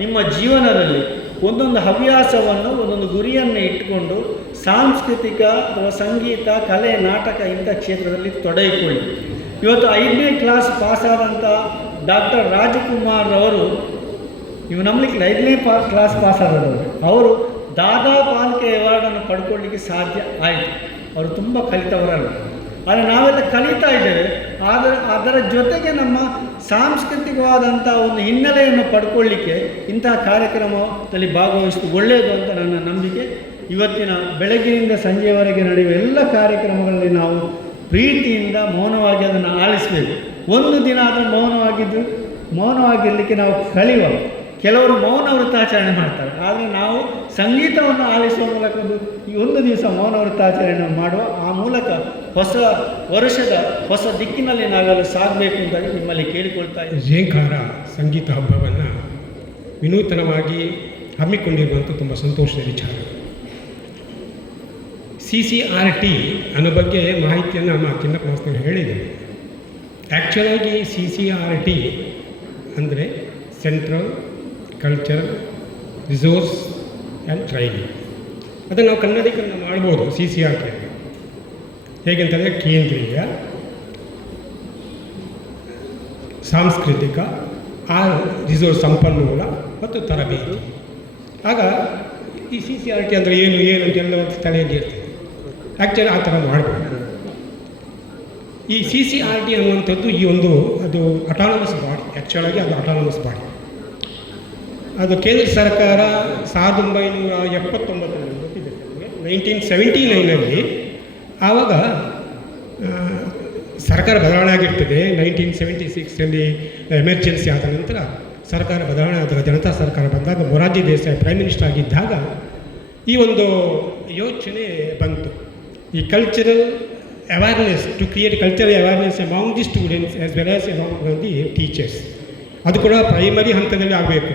ನಿಮ್ಮ ಜೀವನದಲ್ಲಿ ಒಂದೊಂದು ಹವ್ಯಾಸವನ್ನು, ಒಂದೊಂದು ಗುರಿಯನ್ನು ಇಟ್ಟುಕೊಂಡು ಸಾಂಸ್ಕೃತಿಕ ಅಥವಾ ಸಂಗೀತ, ಕಲೆ, ನಾಟಕ ಇಂಥ ಕ್ಷೇತ್ರದಲ್ಲಿ ತೊಡಗಿಕೊಳ್ಳಿ. ಇವತ್ತು 5ನೇ ಕ್ಲಾಸ್ ಪಾಸಾದಂಥ ಡಾಕ್ಟರ್ ರಾಜಕುಮಾರ್ ಅವರು, ನೀವು ನಂಬಲಿಕ್ಕೆ 5ನೇ ಕ್ಲಾಸ್ ಪಾಸಾದವರು, ಅವರು ದಾದಾ ಪಾಲ್ಕೆ ಅವಾರ್ಡನ್ನು ಪಡ್ಕೊಳ್ಳಿಕ್ಕೆ ಸಾಧ್ಯ ಆಯಿತು. ಅವರು ತುಂಬ ಕಲಿತವರಲ್ಲ. ಆದರೆ ನಾವೆಲ್ಲ ಕಲಿತಾ ಇದ್ದೇವೆ. ಆದರೆ ಅದರ ಜೊತೆಗೆ ನಮ್ಮ ಸಾಂಸ್ಕೃತಿಕವಾದಂಥ ಒಂದು ಹಿನ್ನೆಲೆಯನ್ನು ಪಡ್ಕೊಳ್ಳಿಕ್ಕೆ ಇಂತಹ ಕಾರ್ಯಕ್ರಮದಲ್ಲಿ ಭಾಗವಹಿಸುವುದು ಒಳ್ಳೆಯದು ಅಂತ ನನ್ನ ನಂಬಿಕೆ. ಇವತ್ತಿನ ಬೆಳಗ್ಗಿನಿಂದ ಸಂಜೆಯವರೆಗೆ ನಡೆಯುವ ಎಲ್ಲ ಕಾರ್ಯಕ್ರಮಗಳಲ್ಲಿ ನಾವು ಪ್ರೀತಿಯಿಂದ ಮೌನವಾಗಿ ಅದನ್ನು ಆಲಿಸಬೇಕು. ಒಂದು ದಿನ ಅದನ್ನು ಮೌನವಾಗಿರಲಿಕ್ಕೆ ನಾವು ಕಲಿಯುವ. ಕೆಲವರು ಮೌನ ವೃತ್ತಾಚರಣೆ ಮಾಡ್ತಾರೆ, ಆದರೆ ನಾವು ಸಂಗೀತವನ್ನು ಆಲಿಸುವ ಮೂಲಕ ಈ ಒಂದು ದಿವಸ ಮೌನ ವೃತ್ತಾಚರಣೆ ಮಾಡುವ. ಆ ಮೂಲಕ ಹೊಸ ವರ್ಷದ ಹೊಸ ದಿಕ್ಕಿನಲ್ಲಿ ನಾವೆಲ್ಲ ಸಾಗಬೇಕು ಅಂತ ನಿಮ್ಮಲ್ಲಿ ಕೇಳಿಕೊಳ್ತಾ ಇದ್ದೀವಿ. ಝೇಂಕಾರ ಸಂಗೀತ ಹಬ್ಬವನ್ನು ವಿನೂತನವಾಗಿ ಹಮ್ಮಿಕೊಂಡಿರುವಂಥ ತುಂಬ ಸಂತೋಷದ ವಿಚಾರ. CCRT ಅನ್ನೋ ಬಗ್ಗೆ ಮಾಹಿತಿಯನ್ನು ನಮ್ಮ ಚಿನ್ನಪ್ಪ ಮಾಸ್ತರು ಹೇಳಿದರು. ಆ್ಯಕ್ಚುಲಾಗಿ CCRT ಅಂದರೆ central cultural resource and training. ಅದನ್ನು ನಾವು ಕನ್ನಡೀಕರಣ ಮಾಡ್ಬೋದು. CCRT ಹೇಗೆಂತಂದರೆ ಕೇಂದ್ರೀಯ ಸಾಂಸ್ಕೃತಿಕ ರಿಸೋರ್ಸ್ ಸಂಪನ್ಮೂಲ ಮತ್ತು ತರಬೇತಿ. ಆಗ ಈ CCRT ಅಂದರೆ ಏನು ಅಂತೆಲ್ಲ ಒಂದು ತಲೆಯಲ್ಲಿ ಇರ್ತದೆ. ಆ್ಯಕ್ಚುಲಿ ಆ ಥರ ಮಾಡಬೇಕು. ಈ CCRT ಅನ್ನುವಂಥದ್ದು ಅದು ಅಟಾನಮಸ್ ಬಾಡಿ, ಆ್ಯಕ್ಚುಲಾಗಿ ಅದು ಅಟಾನಮಸ್ ಬಾಡಿ. ಅದು ಕೇಂದ್ರ ಸರ್ಕಾರ 1979 ಗೊತ್ತಿದೆ 1979ರಲ್ಲಿ ಆವಾಗ ಸರ್ಕಾರ ಬದಲಾವಣೆ ಆಗಿರ್ತದೆ. 1976ರಲ್ಲಿ ಎಮರ್ಜೆನ್ಸಿ ಆದ ನಂತರ ಸರ್ಕಾರ ಬದಲಾವಣೆ ಆದಾಗ ಜನತಾ ಸರ್ಕಾರ ಬಂದಾಗ ಮೊರಾರ್ಜಿ ದೇಸಾಯಿ ಪ್ರೈಮ್ ಮಿನಿಸ್ಟರ್ ಆಗಿದ್ದಾಗ ಈ ಒಂದು ಯೋಚನೆ ಬಂತು. ಈ cultural awareness, to create cultural awareness among the students as well as among the teachers. ಅದು ಕೂಡ ಪ್ರೈಮರಿ ಹಂತದಲ್ಲಿ ಆಗಬೇಕು.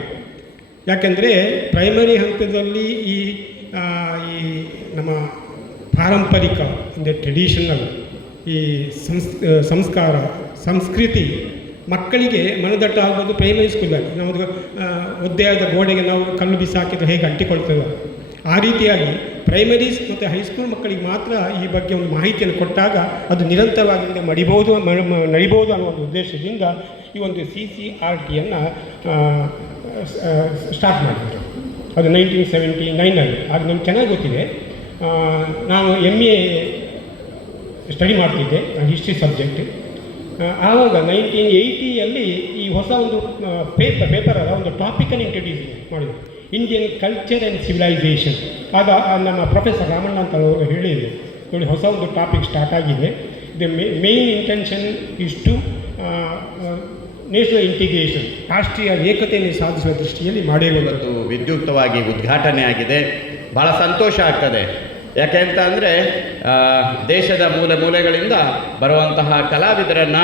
ಯಾಕೆಂದರೆ ಪ್ರೈಮರಿ ಹಂತದಲ್ಲಿ ಈ ನಮ್ಮ ಪಾರಂಪರಿಕ ಅಂದರೆ ಟ್ರೆಡಿಷನಲ್ ಈ ಸಂಸ್ಕಾರ ಸಂಸ್ಕೃತಿ ಮಕ್ಕಳಿಗೆ ಮನದಟ್ಟ ಆಗೋದು ಪ್ರೈಮರಿ ಸ್ಕೂಲಲ್ಲಿ. ನಾವು ಒದ್ದೆಯಾದ ಗೋಡೆಗೆ ನಾವು ಕಲ್ಲು ಬಿಸಾಕಿದ್ರೆ ಹೇಗೆ ಅಂಟಿಕೊಳ್ತೇವೆ ಆ ರೀತಿಯಾಗಿ ಪ್ರೈಮರೀಸ್ ಮತ್ತು ಹೈಸ್ಕೂಲ್ ಮಕ್ಕಳಿಗೆ ಮಾತ್ರ ಈ ಬಗ್ಗೆ ಒಂದು ಮಾಹಿತಿಯನ್ನು ಕೊಟ್ಟಾಗ ಅದು ನಿರಂತರವಾಗಿ ನಡಿಬೋದು ಅನ್ನೋ ಒಂದು ಉದ್ದೇಶದಿಂದ ಈ ಒಂದು CCRTಯನ್ನು ಸ್ಟಾರ್ಟ್ ಮಾಡಿದ್ರು. ಅದು 1979ರಲ್ಲಿ. ಆಗ ನಮ್ಗೆ ಚೆನ್ನಾಗಿ ಗೊತ್ತಿದೆ. ನಾನು MA ಸ್ಟಡಿ ಮಾಡ್ತಿದ್ದೆ, ಹಿಸ್ಟ್ರಿ ಸಬ್ಜೆಕ್ಟ್. ಆವಾಗ 1980ಯಲ್ಲಿ ಈ ಹೊಸ ಒಂದು ಪೇಪರಲ್ಲ ಒಂದು ಟಾಪಿಕನ್ನು ಇಂಟ್ರೊಡ್ಯೂಸ್ ಮಾಡಿದ್ರು, ಇಂಡಿಯನ್ ಕಲ್ಚರ್ ಆ್ಯಂಡ್ ಸಿವಿಲೈಸೇಷನ್. ಆಗ ನಮ್ಮ ಪ್ರೊಫೆಸರ್ ರಾಮಣ್ಣ ಅಂತ ಅವರು ಹೇಳಿದರು, ನೋಡಿ ಹೊಸ ಒಂದು ಟಾಪಿಕ್ ಸ್ಟಾರ್ಟ್ ಆಗಿದೆ. The main intention is to national integration, ರಾಷ್ಟ್ರೀಯ ಏಕತೆಯನ್ನು ಸಾಧಿಸುವ ದೃಷ್ಟಿಯಲ್ಲಿ ಮಾಡಿರುವಂಥದ್ದು. ವಿದ್ಯುಕ್ತವಾಗಿ ಉದ್ಘಾಟನೆ ಆಗಿದೆ. ಭಾಳ ಸಂತೋಷ ಆಗ್ತದೆ. ಯಾಕೆ ಅಂತ ಅಂದರೆ ದೇಶದ ಮೂಲೆಗಳಿಂದ ಬರುವಂತಹ ಕಲಾವಿದರನ್ನು,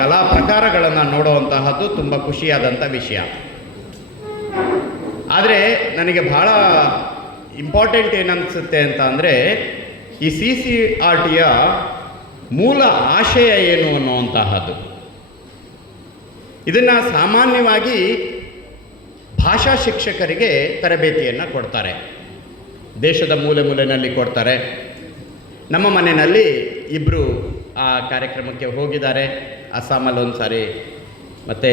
ಕಲಾ ಪ್ರಕಾರಗಳನ್ನು ನೋಡುವಂತಹದ್ದು ತುಂಬ ಖುಷಿಯಾದಂಥ ವಿಷಯ. ಆದರೆ ನನಗೆ ಭಾಳ ಇಂಪಾರ್ಟೆಂಟ್ ಏನನ್ನಿಸುತ್ತೆ ಅಂತ ಅಂದರೆ ಈ CCRTಯ ಮೂಲ ಆಶಯ ಏನು ಅನ್ನುವಂತಹದ್ದು. ಇದನ್ನು ಸಾಮಾನ್ಯವಾಗಿ ಭಾಷಾ ಶಿಕ್ಷಕರಿಗೆ ತರಬೇತಿಯನ್ನು ಕೊಡ್ತಾರೆ, ದೇಶದ ಮೂಲೆಯಲ್ಲಿ ಕೊಡ್ತಾರೆ. ನಮ್ಮ ಮನೆಯಲ್ಲಿ ಇಬ್ಬರು ಆ ಕಾರ್ಯಕ್ರಮಕ್ಕೆ ಹೋಗಿದ್ದಾರೆ. ಅಸ್ಸಾಮಲ್ಲಿ ಒಂದು ಸಾರಿ ಮತ್ತು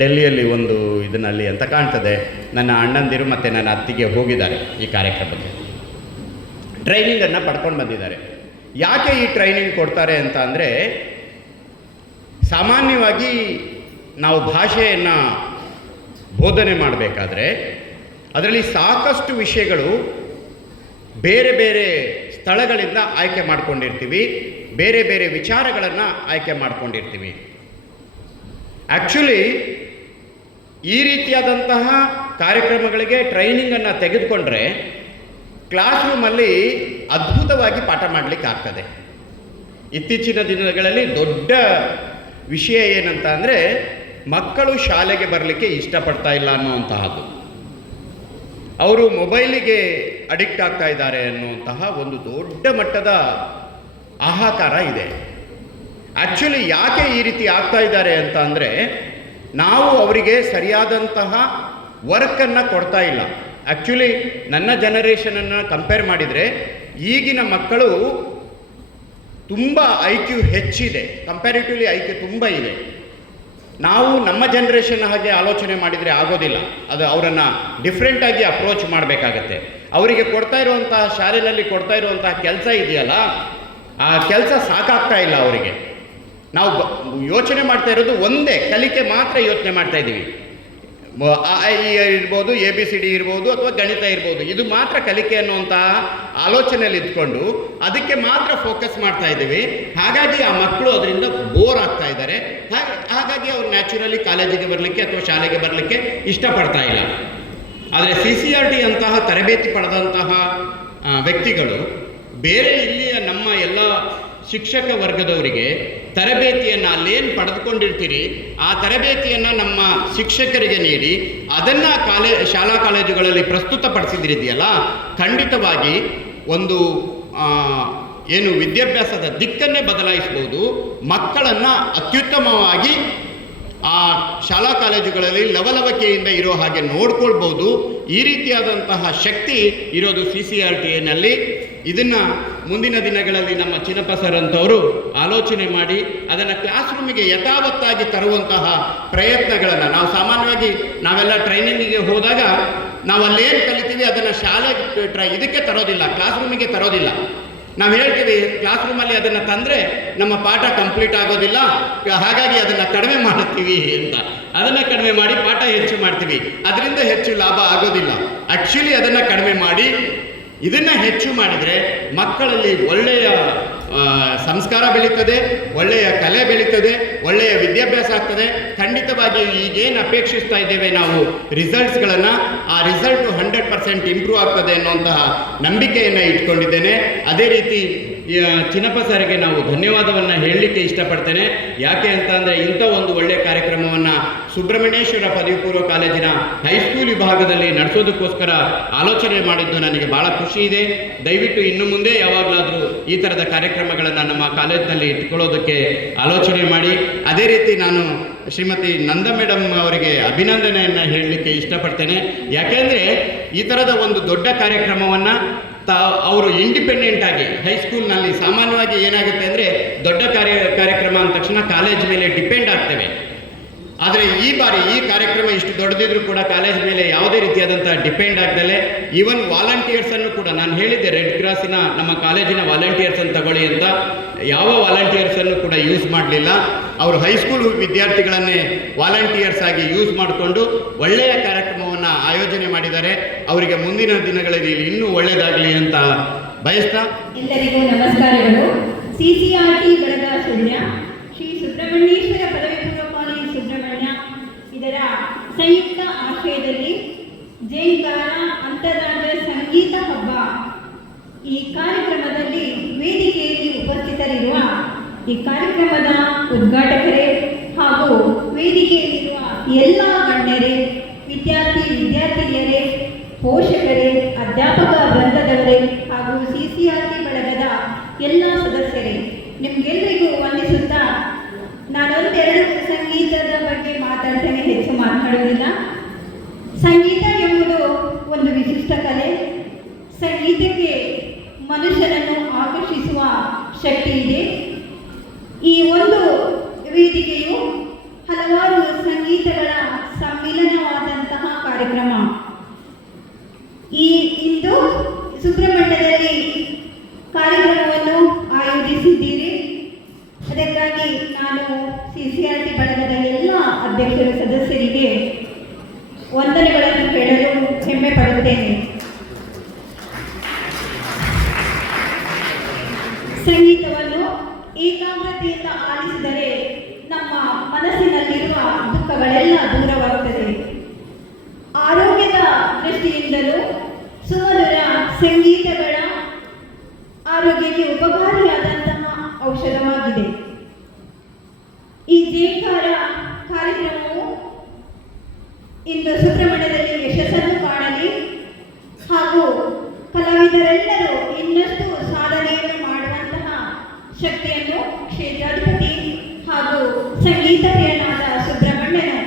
ಡೆಲ್ಲಿಯಲ್ಲಿ ಒಂದು ಇದರಲ್ಲಿ ಅಂತ ಕಾಣ್ತದೆ. ನನ್ನ ಅಣ್ಣಂದಿರು ಮತ್ತು ನನ್ನ ಅತ್ತಿಗೆ ಹೋಗಿದ್ದಾರೆ ಈ ಕಾರ್ಯಕ್ರಮಕ್ಕೆ. ಟ್ರೈನಿಂಗನ್ನು ಪಡ್ಕೊಂಡು ಬಂದಿದ್ದಾರೆ. ಯಾಕೆ ಈ ಟ್ರೈನಿಂಗ್ ಕೊಡ್ತಾರೆ ಅಂತ ಅಂದರೆ, ಸಾಮಾನ್ಯವಾಗಿ ನಾವು ಭಾಷೆಯನ್ನು ಬೋಧನೆ ಮಾಡಬೇಕಾದ್ರೆ ಅದರಲ್ಲಿ ಸಾಕಷ್ಟು ವಿಷಯಗಳು ಬೇರೆ ಬೇರೆ ಸ್ಥಳಗಳಿಂದ ಆಯ್ಕೆ ಮಾಡ್ಕೊಂಡಿರ್ತೀವಿ, ಬೇರೆ ಬೇರೆ ವಿಚಾರಗಳನ್ನು ಆಯ್ಕೆ ಮಾಡ್ಕೊಂಡಿರ್ತೀವಿ. ಆ್ಯಕ್ಚುಲಿ ಈ ರೀತಿಯಾದಂತಹ ಕಾರ್ಯಕ್ರಮಗಳಿಗೆ ಟ್ರೈನಿಂಗನ್ನು ತೆಗೆದುಕೊಂಡ್ರೆ ಕ್ಲಾಸ್ ರೂಮಲ್ಲಿ ಅದ್ಭುತವಾಗಿ ಪಾಠ ಮಾಡಲಿಕ್ಕೆ ಆಗ್ತದೆ. ಇತ್ತೀಚಿನ ದಿನಗಳಲ್ಲಿ ದೊಡ್ಡ ವಿಷಯ ಏನಂತ ಅಂದರೆ, ಮಕ್ಕಳು ಶಾಲೆಗೆ ಬರಲಿಕ್ಕೆ ಇಷ್ಟಪಡ್ತಾ ಇಲ್ಲ ಅನ್ನುವಂತಹದ್ದು. ಅವರು ಮೊಬೈಲಿಗೆ ಅಡಿಕ್ಟ್ ಆಗ್ತಾ ಇದ್ದಾರೆ ಅನ್ನುವಂತಹ ಒಂದು ದೊಡ್ಡ ಮಟ್ಟದ ಹಾಹಾಕಾರ ಇದೆ. ಆ್ಯಕ್ಚುಲಿ ಯಾಕೆ ಈ ರೀತಿ ಆಗ್ತಾ ಇದ್ದಾರೆ ಅಂತ ಅಂದರೆ, ನಾವು ಅವರಿಗೆ ಸರಿಯಾದಂತಹ ವರ್ಕನ್ನು ಕೊಡ್ತಾ ಇಲ್ಲ. ಆ್ಯಕ್ಚುಲಿ ನನ್ನ ಜನರೇಷನನ್ನು ಕಂಪೇರ್ ಮಾಡಿದರೆ ಈಗಿನ ಮಕ್ಕಳು ತುಂಬ IQ ಹೆಚ್ಚಿದೆ, ಕಂಪ್ಯಾರಿಟಿವ್ಲಿ IQ ತುಂಬ ಇದೆ. ನಾವು ನಮ್ಮ ಜನ್ರೇಷನ್ ಹಾಗೆ ಆಲೋಚನೆ ಮಾಡಿದರೆ ಆಗೋದಿಲ್ಲ. ಅದು ಅವರನ್ನು ಡಿಫ್ರೆಂಟಾಗಿ ಅಪ್ರೋಚ್ ಮಾಡಬೇಕಾಗತ್ತೆ. ಅವರಿಗೆ ಕೊಡ್ತಾ ಇರುವಂತಹ ಶಾಲೆಯಲ್ಲಿ ಕೊಡ್ತಾ ಇರುವಂತಹ ಕೆಲಸ ಇದೆಯಲ್ಲ, ಆ ಕೆಲಸ ಸಾಕಾಗ್ತಾ ಇಲ್ಲ ಅವರಿಗೆ. ನಾವು ಯೋಚನೆ ಮಾಡ್ತಾ ಇರೋದು ಒಂದೇ ಕಲಿಕೆ ಮಾತ್ರ ಯೋಚನೆ ಮಾಡ್ತಾ ಇದ್ದೀವಿ. ಇರ್ಬೋದು, ABCD ಇರ್ಬೋದು, ಅಥವಾ ಗಣಿತ ಇರ್ಬೋದು, ಇದು ಮಾತ್ರ ಕಲಿಕೆ ಅನ್ನುವಂತಹ ಆಲೋಚನೆಯಲ್ಲಿ ಇದ್ಕೊಂಡು ಅದಕ್ಕೆ ಮಾತ್ರ ಫೋಕಸ್ ಮಾಡ್ತಾ ಇದ್ದೀವಿ. ಹಾಗಾಗಿ ಆ ಮಕ್ಕಳು ಅದರಿಂದ ಬೋರ್ ಆಗ್ತಾ ಇದ್ದಾರೆ. ಹಾಗಾಗಿ ಅವ್ರು ನ್ಯಾಚುರಲಿ ಕಾಲೇಜಿಗೆ ಬರಲಿಕ್ಕೆ ಅಥವಾ ಶಾಲೆಗೆ ಬರಲಿಕ್ಕೆ ಇಷ್ಟಪಡ್ತಾ ಇಲ್ಲ. ಆದರೆ CCRT ಅಂತಹ ತರಬೇತಿ ಪಡೆದಂತಹ ವ್ಯಕ್ತಿಗಳು ಬೇರೆ ಇಲ್ಲಿಯ ನಮ್ಮ ಎಲ್ಲ ಶಿಕ್ಷಕ ವರ್ಗದವರಿಗೆ ತರಬೇತಿಯನ್ನು ಅಲ್ಲೇನು ಪಡೆದುಕೊಂಡಿರ್ತೀರಿ ಆ ತರಬೇತಿಯನ್ನು ನಮ್ಮ ಶಿಕ್ಷಕರಿಗೆ ನೀಡಿ ಅದನ್ನು ಶಾಲಾ ಕಾಲೇಜುಗಳಲ್ಲಿ ಪ್ರಸ್ತುತಪಡಿಸಿದ್ರಿದೆಯಲ್ಲ, ಖಂಡಿತವಾಗಿ ಒಂದು ಏನು ವಿದ್ಯಾಭ್ಯಾಸದ ದಿಕ್ಕನ್ನೇ ಬದಲಾಯಿಸ್ಬೋದು. ಮಕ್ಕಳನ್ನು ಅತ್ಯುತ್ತಮವಾಗಿ ಆ ಶಾಲಾ ಕಾಲೇಜುಗಳಲ್ಲಿ ಲವಲವಿಕೆಯಿಂದ ಇರೋ ಹಾಗೆ ನೋಡ್ಕೊಳ್ಬೋದು. ಈ ರೀತಿಯಾದಂತಹ ಶಕ್ತಿ ಇರೋದು CCRTನಲ್ಲಿ. ಇದನ್ನು ಮುಂದಿನ ದಿನಗಳಲ್ಲಿ ನಮ್ಮ ಚಿನ್ನಪ್ಪ ಸರ್ ಅಂತವರು ಆಲೋಚನೆ ಮಾಡಿ ಅದನ್ನು ಕ್ಲಾಸ್ ರೂಮಿಗೆ ಯಥಾವತ್ತಾಗಿ ತರುವಂತಹ ಪ್ರಯತ್ನಗಳನ್ನು ನಾವು ಸಾಮಾನ್ಯವಾಗಿ ನಾವೆಲ್ಲ ಟ್ರೈನಿಂಗಿಗೆ ಹೋದಾಗ ನಾವು ಅಲ್ಲೇನು ಕಲಿತೀವಿ ಅದನ್ನು ಶಾಲೆ ಇದಕ್ಕೆ ತರೋದಿಲ್ಲ, ಕ್ಲಾಸ್ ರೂಮಿಗೆ ತರೋದಿಲ್ಲ. ನಾವು ಹೇಳ್ತೀವಿ ಕ್ಲಾಸ್ ರೂಮಲ್ಲಿ ಅದನ್ನು ತಂದರೆ ನಮ್ಮ ಪಾಠ ಕಂಪ್ಲೀಟ್ ಆಗೋದಿಲ್ಲ, ಹಾಗಾಗಿ ಅದನ್ನು ಕಡಿಮೆ ಮಾಡುತ್ತೀವಿ ಅಂತ. ಅದನ್ನು ಕಡಿಮೆ ಮಾಡಿ ಪಾಠ ಹೆಚ್ಚು ಮಾಡ್ತೀವಿ, ಅದರಿಂದ ಹೆಚ್ಚು ಲಾಭ ಆಗೋದಿಲ್ಲ. ಆ್ಯಕ್ಚುಲಿ ಅದನ್ನು ಕಡಿಮೆ ಮಾಡಿ ಇದನ್ನು ಹೆಚ್ಚು ಮಾಡಿದರೆ ಮಕ್ಕಳಲ್ಲಿ ಒಳ್ಳೆಯ ಸಂಸ್ಕಾರ ಬೆಳೀತದೆ, ಒಳ್ಳೆಯ ಕಲೆ ಬೆಳೀತದೆ, ಒಳ್ಳೆಯ ವಿದ್ಯಾಭ್ಯಾಸ ಆಗ್ತದೆ. ಖಂಡಿತವಾಗಿ ಈಗೇನು ಅಪೇಕ್ಷಿಸ್ತಾ ಇದ್ದೇವೆ ನಾವು ರಿಸಲ್ಟ್ಸ್ಗಳನ್ನು, ಆ ರಿಸಲ್ಟು 100% ಇಂಪ್ರೂವ್ ಆಗ್ತದೆ ಅನ್ನುವಂತಹ ನಂಬಿಕೆಯನ್ನು ಇಟ್ಕೊಂಡಿದ್ದೇನೆ. ಅದೇ ರೀತಿ ಚಿನ್ನಪ್ಪ ಸರ್ಗೆ ನಾವು ಧನ್ಯವಾದವನ್ನು ಹೇಳಲಿಕ್ಕೆ ಇಷ್ಟಪಡ್ತೇನೆ. ಯಾಕೆ ಅಂತ ಅಂದರೆ ಇಂಥ ಒಂದು ಒಳ್ಳೆಯ ಕಾರ್ಯಕ್ರಮವನ್ನು ಸುಬ್ರಹ್ಮಣ್ಯೇಶ್ವರ ಪದವಿ ಪೂರ್ವ ಕಾಲೇಜಿನ ಹೈಸ್ಕೂಲ್ ವಿಭಾಗದಲ್ಲಿ ನಡೆಸೋದಕ್ಕೋಸ್ಕರ ಆಲೋಚನೆ ಮಾಡಿದ್ದು ನನಗೆ ಭಾಳ ಖುಷಿ ಇದೆ. ದಯವಿಟ್ಟು ಇನ್ನು ಮುಂದೆ ಯಾವಾಗಲಾದರೂ ಈ ಥರದ ಕಾರ್ಯಕ್ರಮಗಳನ್ನು ನಮ್ಮ ಕಾಲೇಜಿನಲ್ಲಿ ಇಟ್ಕೊಳ್ಳೋದಕ್ಕೆ ಆಲೋಚನೆ ಮಾಡಿ. ಅದೇ ರೀತಿ ನಾನು ಶ್ರೀಮತಿ ನಂದ ಮೇಡಮ್ ಅವರಿಗೆ ಅಭಿನಂದನೆಯನ್ನು ಹೇಳಲಿಕ್ಕೆ ಇಷ್ಟಪಡ್ತೇನೆ. ಯಾಕೆಂದರೆ ಈ ಥರದ ಒಂದು ದೊಡ್ಡ ಕಾರ್ಯಕ್ರಮವನ್ನು ಅವರು ಇಂಡಿಪೆಂಡೆಂಟ್ ಆಗಿ ಹೈಸ್ಕೂಲ್ನಲ್ಲಿ ಸಾಮಾನ್ಯವಾಗಿ ಏನಾಗುತ್ತೆ ಅಂದರೆ ದೊಡ್ಡ ಕಾರ್ಯಕ್ರಮ ಅಂದ ತಕ್ಷಣ ಕಾಲೇಜ್ ಮೇಲೆ ಡಿಪೆಂಡ್ ಆಗ್ತೇವೆ. ಆದರೆ ಈ ಬಾರಿ ಈ ಕಾರ್ಯಕ್ರಮ ಇಷ್ಟು ದೊಡ್ಡದಿದ್ರೂ ಕೂಡ ಕಾಲೇಜ್ ಮೇಲೆ ಯಾವುದೇ ರೀತಿಯಾದಂಥ ಡಿಪೆಂಡ್ ಆಗ್ದಲೇ ಈವನ್ ವಾಲಂಟಿಯರ್ಸನ್ನು ಕೂಡ ನಾನು ಹೇಳಿದ್ದೆ, ರೆಡ್ ಕ್ರಾಸಿನ ನಮ್ಮ ಕಾಲೇಜಿನ ವಾಲಂಟಿಯರ್ಸನ್ನು ತಗೊಳ್ಳಿ ಅಂತ. ಯಾವ ವಾಲಂಟಿಯರ್ಸನ್ನು ಕೂಡ ಯೂಸ್ ಮಾಡಲಿಲ್ಲ. ಅವರು ಹೈಸ್ಕೂಲ್ ವಿದ್ಯಾರ್ಥಿಗಳನ್ನೇ ವಾಲಂಟಿಯರ್ಸ್ ಆಗಿ ಯೂಸ್ ಮಾಡಿಕೊಂಡು ಒಳ್ಳೆಯ ಕಾರ್ಯಕ್ರಮವನ್ನು ಆಯೋಜನೆ ಮಾಡಿದ್ದಾರೆ. ಅವರಿಗೆ ಮುಂದಿನ ದಿನಗಳಲ್ಲಿ ಇನ್ನೂ ಒಳ್ಳೆಯದಾಗಲಿ ಅಂತ ಬಯಸ್ತಾ ಎಲ್ಲರಿಗೂ ನಮಸ್ಕಾರಗಳು. CCRT ಬಳಗ ಸುಳ್ಯ, ಶ್ರೀ ಸುಬ್ರಹ್ಮಣ್ಯೇಶ್ವರ ಪದವಿ ಪೂರ್ವ ಕಾಲೇಜು ಸುಬ್ರಹ್ಮಣ್ಯ ಇದರ ಸಂಯುಕ್ತ ಆಶ್ರಯದಲ್ಲಿ ಜೇಂಕಾರ ಅಂತಾರಾಜ್ಯ ಸಂಗೀತ ಹಬ್ಬ ಈ ಕಾರ್ಯಕ್ರಮದಲ್ಲಿ ವೇದಿಕೆಯಲ್ಲಿ ಉಪಸ್ಥಿತರಿರುವ ಈ ಕಾರ್ಯಕ್ರಮದ ಉದ್ಘಾಟಕರೇ ಹಾಗೂ ವೇದಿಕೆಯಲ್ಲಿರುವ ಎಲ್ಲ ಗಣ್ಯರೇ, ವಿದ್ಯಾರ್ಥಿನಿಯರೇ, ಪೋಷಕರೇ, ಅಧ್ಯಾಪಕ ವೃಂದದವರೇ ಹಾಗೂ CCRT ಬಳಗದ ಎಲ್ಲ ಸದಸ್ಯರೇ, ನಿಮಗೆಲ್ಲರಿಗೂ ವಂದಿಸುತ್ತಾ ನಾನೊಂದೆರಡು ಸಂಗೀತದ ಬಗ್ಗೆ ಮಾತಾಡ್ತೇನೆ, ಹೆಚ್ಚು ಮಾತನಾಡುವುದಿಲ್ಲ. ಸಂಗೀತ ಎಂಬುದು ಒಂದು ವಿಶಿಷ್ಟ ಕಲೆ. ಸಂಗೀತಕ್ಕೆ ಮನುಷ್ಯನನ್ನು ಆಕರ್ಷಿಸುವ ಶಕ್ತಿ ಇದೆ. ಈ ಒಂದು ವೇದಿಕೆಯು ಹಲವಾರು ಸಂಗೀತಗಳ ಸಮ್ಮಿಲನವಾದಂತಹ ಕಾರ್ಯಕ್ರಮ. ಇಂದು ಸುಬ್ರಹ್ಮಣ್ಯದಲ್ಲಿ ಕಾರ್ಯಕ್ರಮವನ್ನು ಆಯೋಜಿಸಿದ್ದೀರಿ. ಅದಕ್ಕಾಗಿ ನಾನು CCRT ಬಳಗದ ಎಲ್ಲ ಅಧ್ಯಕ್ಷರ ಸದಸ್ಯರಿಗೆ ವಂದನೆಗಳನ್ನು ಹೇಳಲು ಹೆಮ್ಮೆ ಪಡುತ್ತೇನೆ. ಸಂಗೀತವನ್ನು ಏಕಾಗ್ರತೆಯಿಂದ ಆಲಿಸಿದರೆ ನಮ್ಮ ಮನಸ್ಸಿನಲ್ಲಿರುವ ದುಃಖಗಳೆಲ್ಲ ದೂರವಾಗುತ್ತದೆ. ಆರೋಗ್ಯದ ದೃಷ್ಟಿಯಿಂದಲೂ ಸುಮಧುರ ಸಂಗೀತಗಳ ಆರೋಗ್ಯಕ್ಕೆ ಉಪಕಾರಿಯಾದಂತಹ ಔಷಧವಾಗಿದೆ. ಈ ಜೇಂಕಾರ ಕಾರ್ಯಕ್ರಮವು ಇಂದು ಸುಬ್ರಹ್ಮಣ್ಯದಲ್ಲಿ ಯಶಸ್ಸನ್ನು ಕಾಣಲಿ ಹಾಗೂ ಕಲಾವಿದರೆಲ್ಲರೂ ಇನ್ನಷ್ಟು ಸಾಧನೆಯನ್ನು ಮಾಡುವಂತಹ ಶಕ್ತಿಯನ್ನು ಕ್ಷೇತ್ರಾಧಿಪತಿ ಹಾಗೂ ಸಂಗೀತ ಪ್ರಿಯನಾದ ಸುಬ್ರಹ್ಮಣ್ಯನು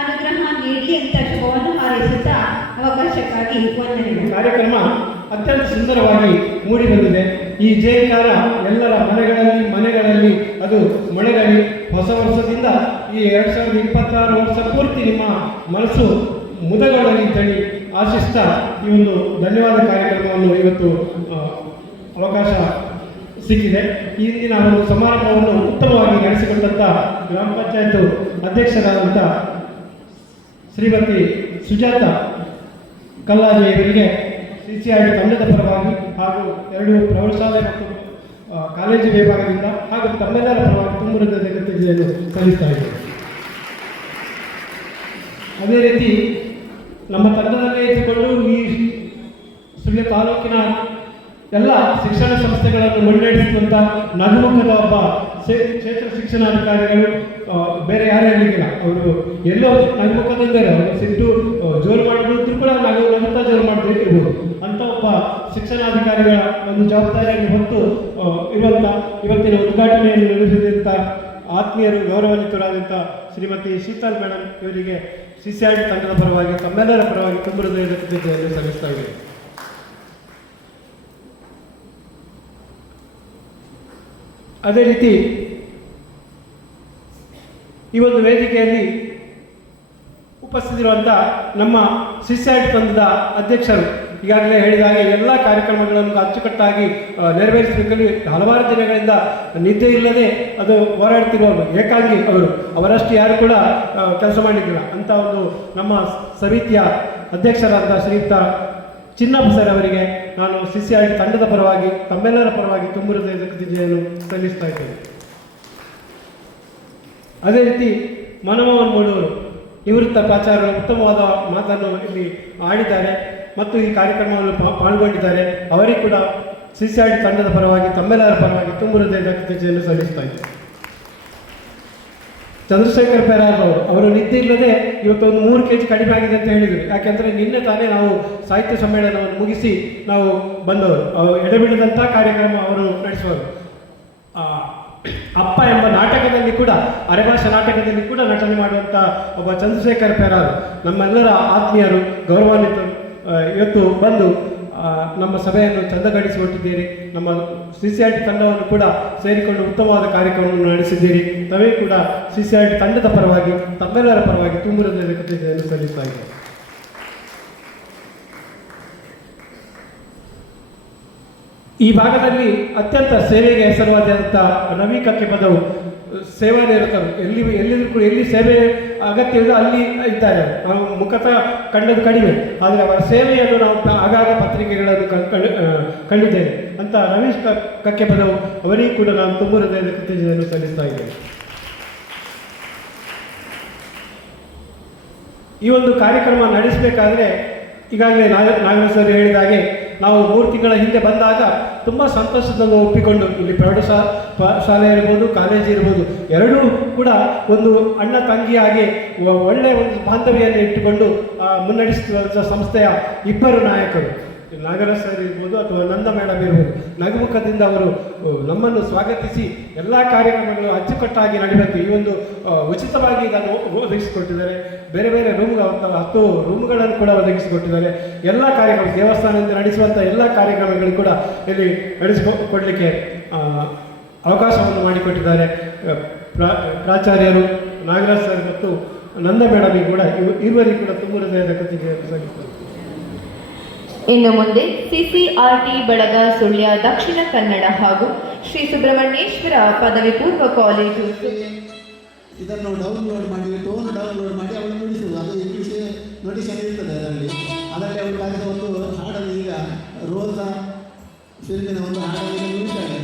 ಅನುಗ್ರಹ ನೀಡಲಿ ಅಂತ ಶುಭವನ್ನು ಹಾರೈಸುತ್ತಾ ಅವಕಾಶಕ್ಕಾಗಿ ವಂದನೆಗಳು. ಕಾರ್ಯಕ್ರಮ ಅತ್ಯಂತ ಸುಂದರವಾಗಿ ಮೂಡಿ ಬಂದಿದೆ. ಈ ಜೇಂಕಾರ ಎಲ್ಲರ ಮನೆಗಳಲ್ಲಿ ಅದು ಮೊಳಗಲಿ. ಹೊಸ ವರ್ಷದಿಂದ ಈ 2026 ವರ್ಷ ಪೂರ್ತಿ ನಿಮ್ಮ ಮನಸ್ಸು ಮುದಗೊಳ್ಳಲಿ ಅಂತೇಳಿ ಆಶಿಸ್ತಾ ಈ ಒಂದು ಧನ್ಯವಾದ ಕಾರ್ಯಕ್ರಮವನ್ನು ಇವತ್ತು ಅವಕಾಶ ಸಿಕ್ಕಿದೆ. ಈ ಹಿಂದಿನ ಒಂದು ಸಮಾರಂಭವನ್ನು ಉತ್ತಮವಾಗಿ ನಡೆಸಿಕೊಂಡಂಥ ಗ್ರಾಮ ಪಂಚಾಯತ್ ಅಧ್ಯಕ್ಷರಾದಂಥ ಶ್ರೀಮತಿ ಸುಜಾತ ಕಲ್ಲಾಜಿ ಇವರಿಗೆ CCRT ತಂಡದ ಪರವಾಗಿ ಹಾಗೂ 2 ಪ್ರೌಢಶಾಲೆ ಮತ್ತು ಕಾಲೇಜು ವಿಭಾಗದಿಂದ ಹಾಗೂ ತಮ್ಮೆಲ್ಲರ ಪರವಾಗಿ ತುಂಬ ಹೃದಯದ ಕೃತಜ್ಞತೆಯನ್ನು ಸಲ್ಲಿಸ್ತಾ ಇದ್ದೇವೆ. ಅದೇ ರೀತಿ ನಮ್ಮ ತಂಡದಲ್ಲೇ ಇದ್ದುಕೊಂಡು ಈ ಸುಳ್ಯ ತಾಲೂಕಿನ ಎಲ್ಲ ಶಿಕ್ಷಣ ಸಂಸ್ಥೆಗಳನ್ನು ಮುನ್ನಡೆಸುವಂಥ ನಗುಮುಖದ ಒಬ್ಬ ಕ್ಷೇತ್ರ ಶಿಕ್ಷಣಾಧಿಕಾರಿಗಳು ಬೇರೆ ಯಾರು ಇರಲಿಲ್ಲ. ಅವರು ಎಲ್ಲೋ ನಗುಮುಖದಿಂದರೆ ಅವರು ಸಿಟ್ಟು ಜೋರು ಮಾಡಿದ್ರು ಕೂಡ ನಗುತ್ತಾ ಜೋರು ಮಾಡಬೇಕಿರ್ಬೋದು ಅಂತ ಒಬ್ಬ ಶಿಕ್ಷಣಾಧಿಕಾರಿಗಳ ಒಂದು ಜವಾಬ್ದಾರಿಯನ್ನು ಹೊತ್ತು ಇವತ್ತಿನ ಉದ್ಘಾಟನೆಯನ್ನು ನಡೆಸಿದಂಥ ಆತ್ಮೀಯರು ಗೌರವಾನ್ವಿತರಾದಂಥ ಶ್ರೀಮತಿ ಶೀತಲ್ ಮೇಡಮ್ ಇವರಿಗೆ CCRT ತಂಡದ ಪರವಾಗಿ ತಮ್ಮೆಲ್ಲರ ಪರವಾಗಿ ತುಂಬ ಹೃದಯದ ಕೃತಜ್ಞತೆಯನ್ನು ಸಲ್ಲಿಸ್ತಾ ಇದ್ದೇವೆ. ಅದೇ ರೀತಿ ಈ ಒಂದು ವೇದಿಕೆಯಲ್ಲಿ ಉಪಸ್ಥಿತಿರುವಂಥ ನಮ್ಮ CCRT ತಂಡದ ಅಧ್ಯಕ್ಷರು ಈಗಾಗಲೇ ಹೇಳಿದ ಹಾಗೆ ಎಲ್ಲ ಕಾರ್ಯಕ್ರಮಗಳನ್ನು ಅಚ್ಚುಕಟ್ಟಾಗಿ ನೆರವೇರಿಸಬೇಕಲ್ಲಿ ಹಲವಾರು ದಿನಗಳಿಂದ ನಿದ್ದೆ ಇಲ್ಲದೆ ಅದು ಹೋರಾಡ್ತಿರುವವರು ಏಕಾಂಗಿ ಅವರು, ಅವರಷ್ಟು ಯಾರು ಕೂಡ ಕೆಲಸ ಮಾಡಿದ್ದಿಲ್ಲ ಅಂತ ಒಂದು ನಮ್ಮ ಸಮಿತಿಯ ಅಧ್ಯಕ್ಷರಾದ ಶ್ರೀಯುತ ಚಿನ್ನಪ್ಪ ಸರ್ ಅವರಿಗೆ ನಾನು CCRT ತಂಡದ ಪರವಾಗಿ ತಮ್ಮೆಲ್ಲರ ಪರವಾಗಿ ತುಂಬ ಹೃದಯದ ಕೃತಜ್ಞತೆಯನ್ನು ಸಲ್ಲಿಸ್ತಾ ಇದ್ದೇನೆ. ಅದೇ ರೀತಿ ಮನಮೋಹನ್ ಮೂಡೂರು ನಿವೃತ್ತ ಪ್ರಾಚಾರ್ಯರು ಉತ್ತಮವಾದ ಮಾತನ್ನು ಇಲ್ಲಿ ಆಡಿದ್ದಾರೆ ಮತ್ತು ಈ ಕಾರ್ಯಕ್ರಮವನ್ನು ಪಾಲ್ಗೊಂಡಿದ್ದಾರೆ. ಅವರಿಗೆ ಕೂಡ CCRT ತಂಡದ ಪರವಾಗಿ ತಮ್ಮೆಲ್ಲರ ಪರವಾಗಿ ತುಂಬ ಹೃದಯದ ಕೃತಜ್ಞತೆಯನ್ನು ಸಲ್ಲಿಸ್ತಾ ಇದ್ದಾರೆ. ಚಂದ್ರಶೇಖರ್ ಪೆರಾರ್ ಅವರು ನಿದ್ದೆ ಇಲ್ಲದೆ ಇವತ್ತು ಒಂದು 3 kg ಕಡಿಮೆ ಆಗಿದೆ ಅಂತ ಹೇಳಿದರು. ಯಾಕೆಂದರೆ ನಿನ್ನೆ ತಾನೇ ನಾವು ಸಾಹಿತ್ಯ ಸಮ್ಮೇಳನವನ್ನು ಮುಗಿಸಿ ನಾವು ಬಂದವರು. ಎಡೆಬಿಡದಂಥ ಕಾರ್ಯಕ್ರಮ ಅವರು ನಡೆಸುವರು. ಅಪ್ಪ ಎಂಬ ನಾಟಕದಲ್ಲಿ ಕೂಡ, ಅರೆಭಾಷಾ ನಾಟಕದಲ್ಲಿ ಕೂಡ ನಟನೆ ಮಾಡುವಂಥ ಒಬ್ಬ ಚಂದ್ರಶೇಖರ್ ಪೆರಾರ್ ನಮ್ಮೆಲ್ಲರ ಆತ್ಮೀಯರು, ಗೌರವಾನ್ವಿತರು ಇವತ್ತು ಬಂದು ನಮ್ಮ ಸಭೆಯನ್ನು ಚಂದಗೊಳಿಸಿಕೊಟ್ಟಿದ್ದೀರಿ. ನಮ್ಮ CCRT ತಂಡವನ್ನು ಕೂಡ ಸೇರಿಕೊಂಡು ಉತ್ತಮವಾದ ಕಾರ್ಯಕ್ರಮವನ್ನು ನಡೆಸಿದ್ದೀರಿ. ತಾವೇ ಕೂಡ CCRT ತಂಡದ ಪರವಾಗಿ ತಮ್ಮೆಲ್ಲರ ಪರವಾಗಿ ತುಂಬ ಹೃದಯದ ಕೃತಜ್ಞತೆಯನ್ನು ಸಲ್ಲಿಸ್ತಾ ಇದ್ದೇವೆ. ಈ ಭಾಗದಲ್ಲಿ ಅತ್ಯಂತ ಸೇವೆಗೆ ಹೆಸರುವಾದಂಥ ರವಿ ಕಕ್ಕೆಪದವು ಸೇವಾ ನಿರತರು ಎಲ್ಲಿದ್ರು ಕೂಡ ಎಲ್ಲಿ ಸೇವೆ ಅಗತ್ಯವಿದೆ ಅಲ್ಲಿ ಇದ್ದಾರೆ. ನಾವು ಮುಖತಃ ಕಂಡದ್ದು ಕಡಿಮೆ, ಆದರೆ ಅವರ ಸೇವೆಯನ್ನು ನಾವು ಆಗಾಗ ಪತ್ರಿಕೆಗಳನ್ನು ಕಂಡಿದ್ದೇವೆ ಅಂತ ರವೀಶ್ ಕಕ್ಕೆಪದವು ಅವರಿಗೂ ಕೂಡ ನಾನು ತುಂಬ ಹೃದಯದ ಕೃತಜ್ಞತೆಯನ್ನು ಸಲ್ಲಿಸ್ತಾ ಇದ್ದೇನೆ. ಈ ಒಂದು ಕಾರ್ಯಕ್ರಮ ನಡೆಸಬೇಕಾದ್ರೆ ಈಗಾಗಲೇ ನಾಗರಾಜ್ ಸರ್ ಹೇಳಿದ ಹಾಗೆ ನಾವು 3 ತಿಂಗಳ ಹಿಂದೆ ಬಂದಾಗ ತುಂಬ ಸಂತೋಷದಿಂದ ಒಪ್ಪಿಕೊಂಡು ಇಲ್ಲಿ ಶಾಲೆ ಇರ್ಬೋದು, ಕಾಲೇಜ್ ಇರ್ಬೋದು, ಎರಡೂ ಕೂಡ ಒಂದು ಅಣ್ಣ ತಂಗಿಯಾಗಿ ಒಳ್ಳೆಯ ಒಂದು ಬಾಂಧವ್ಯವನ್ನು ಇಟ್ಟುಕೊಂಡು ಮುನ್ನಡೆಸುವ ಸಂಸ್ಥೆಯ ಇಬ್ಬರು ನಾಯಕರು ನಾಗರಾಜ್ ಸರ್ ಇರ್ಬೋದು ಅಥವಾ ನಂದ ಮೇಡಮ್ ಇರ್ಬೋದು, ನಗುಮುಖದಿಂದ ಅವರು ನಮ್ಮನ್ನು ಸ್ವಾಗತಿಸಿ ಎಲ್ಲ ಕಾರ್ಯಕ್ರಮಗಳು ಅಚ್ಚುಕಟ್ಟಾಗಿ ನಡೆಯಬೇಕು. ಈ ಒಂದು ಉಚಿತವಾಗಿ ಇದನ್ನು ಒದಗಿಸಿಕೊಟ್ಟಿದ್ದಾರೆ. ಬೇರೆ ಬೇರೆ 10 ರೂಮ್ಗಳನ್ನು ಕೂಡ ಒದಗಿಸಿಕೊಟ್ಟಿದ್ದಾರೆ. ಎಲ್ಲ ಕಾರ್ಯಕ್ರಮ ದೇವಸ್ಥಾನದಿಂದ ನಡೆಸುವಂಥ ಎಲ್ಲ ಕಾರ್ಯಕ್ರಮಗಳು ಕೂಡ ಇಲ್ಲಿ ನಡೆಸಿಕೊಡಲಿಕ್ಕೆ ಅವಕಾಶವನ್ನು ಮಾಡಿಕೊಟ್ಟಿದ್ದಾರೆ. ಪ್ರಾಚಾರ್ಯರು ನಾಗರಾಜ್ ಸರ್ ಮತ್ತು ನಂದ ಮೇಡಮಿಗೆ ಕೂಡ ಇವರಿಗೂ ಕೂಡ ತುಂಬ ಹೃದಯದ ಕೃತಜ್ಞತೆಯನ್ನು ಸಲ್ಲಿಸುತ್ತಾರೆ. ಇನ್ನು ಮುಂದೆ CCRT ಬಳಗ ಸುಳ್ಯ ದಕ್ಷಿಣ ಕನ್ನಡ ಹಾಗೂ ಶ್ರೀ ಸುಬ್ರಹ್ಮಣ್ಯೇಶ್ವರ ಪದವಿ ಪೂರ್ವ ಕಾಲೇಜು ಇದನ್ನು ಡೌನ್ಲೋಡ್ ಮಾಡಿ ಡೌನ್ಲೋಡ್ ಮಾಡಿ ಅವಳು ನುಡಿಸುವುದು. ಅದು ಇಂಗ್ಲೀಷ್ ನೋಟಿಷನ್ ಇರ್ತದೆ ಅದರಲ್ಲಿ ಅವರು ಕಾಗದ ಒಂದು ಹಾಡನ್ನು ಈಗ ರೋಸಾ ಫಿಲ್ಮಿನ ಒಂದು ಹಾಡನ್ನು ನುಡಿತಾರೆ.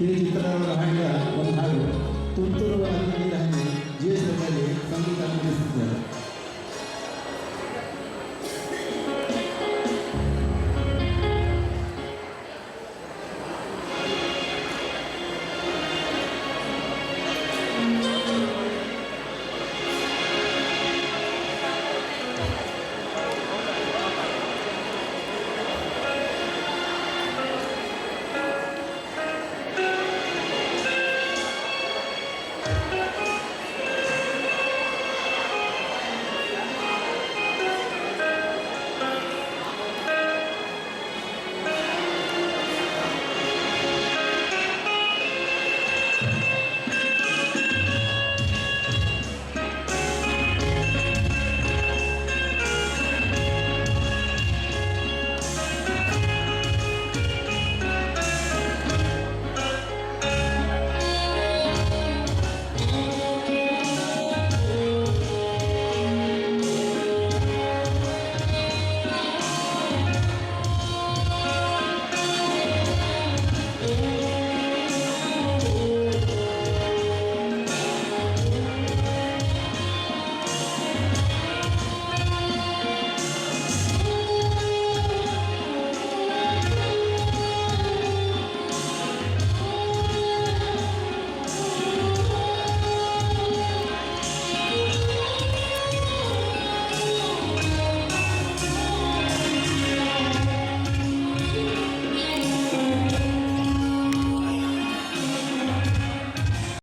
ಕಿರುಚಿತ್ರರವರು ಹಾಡಿದ ಒಂದು ಹಾಡು ತುಂತುರು ನೀರು ಹನಿ ಜೀವನದಲ್ಲಿ ಸಂಗೀತ ನುಡಿಸುತ್ತಿದ್ದಾರೆ.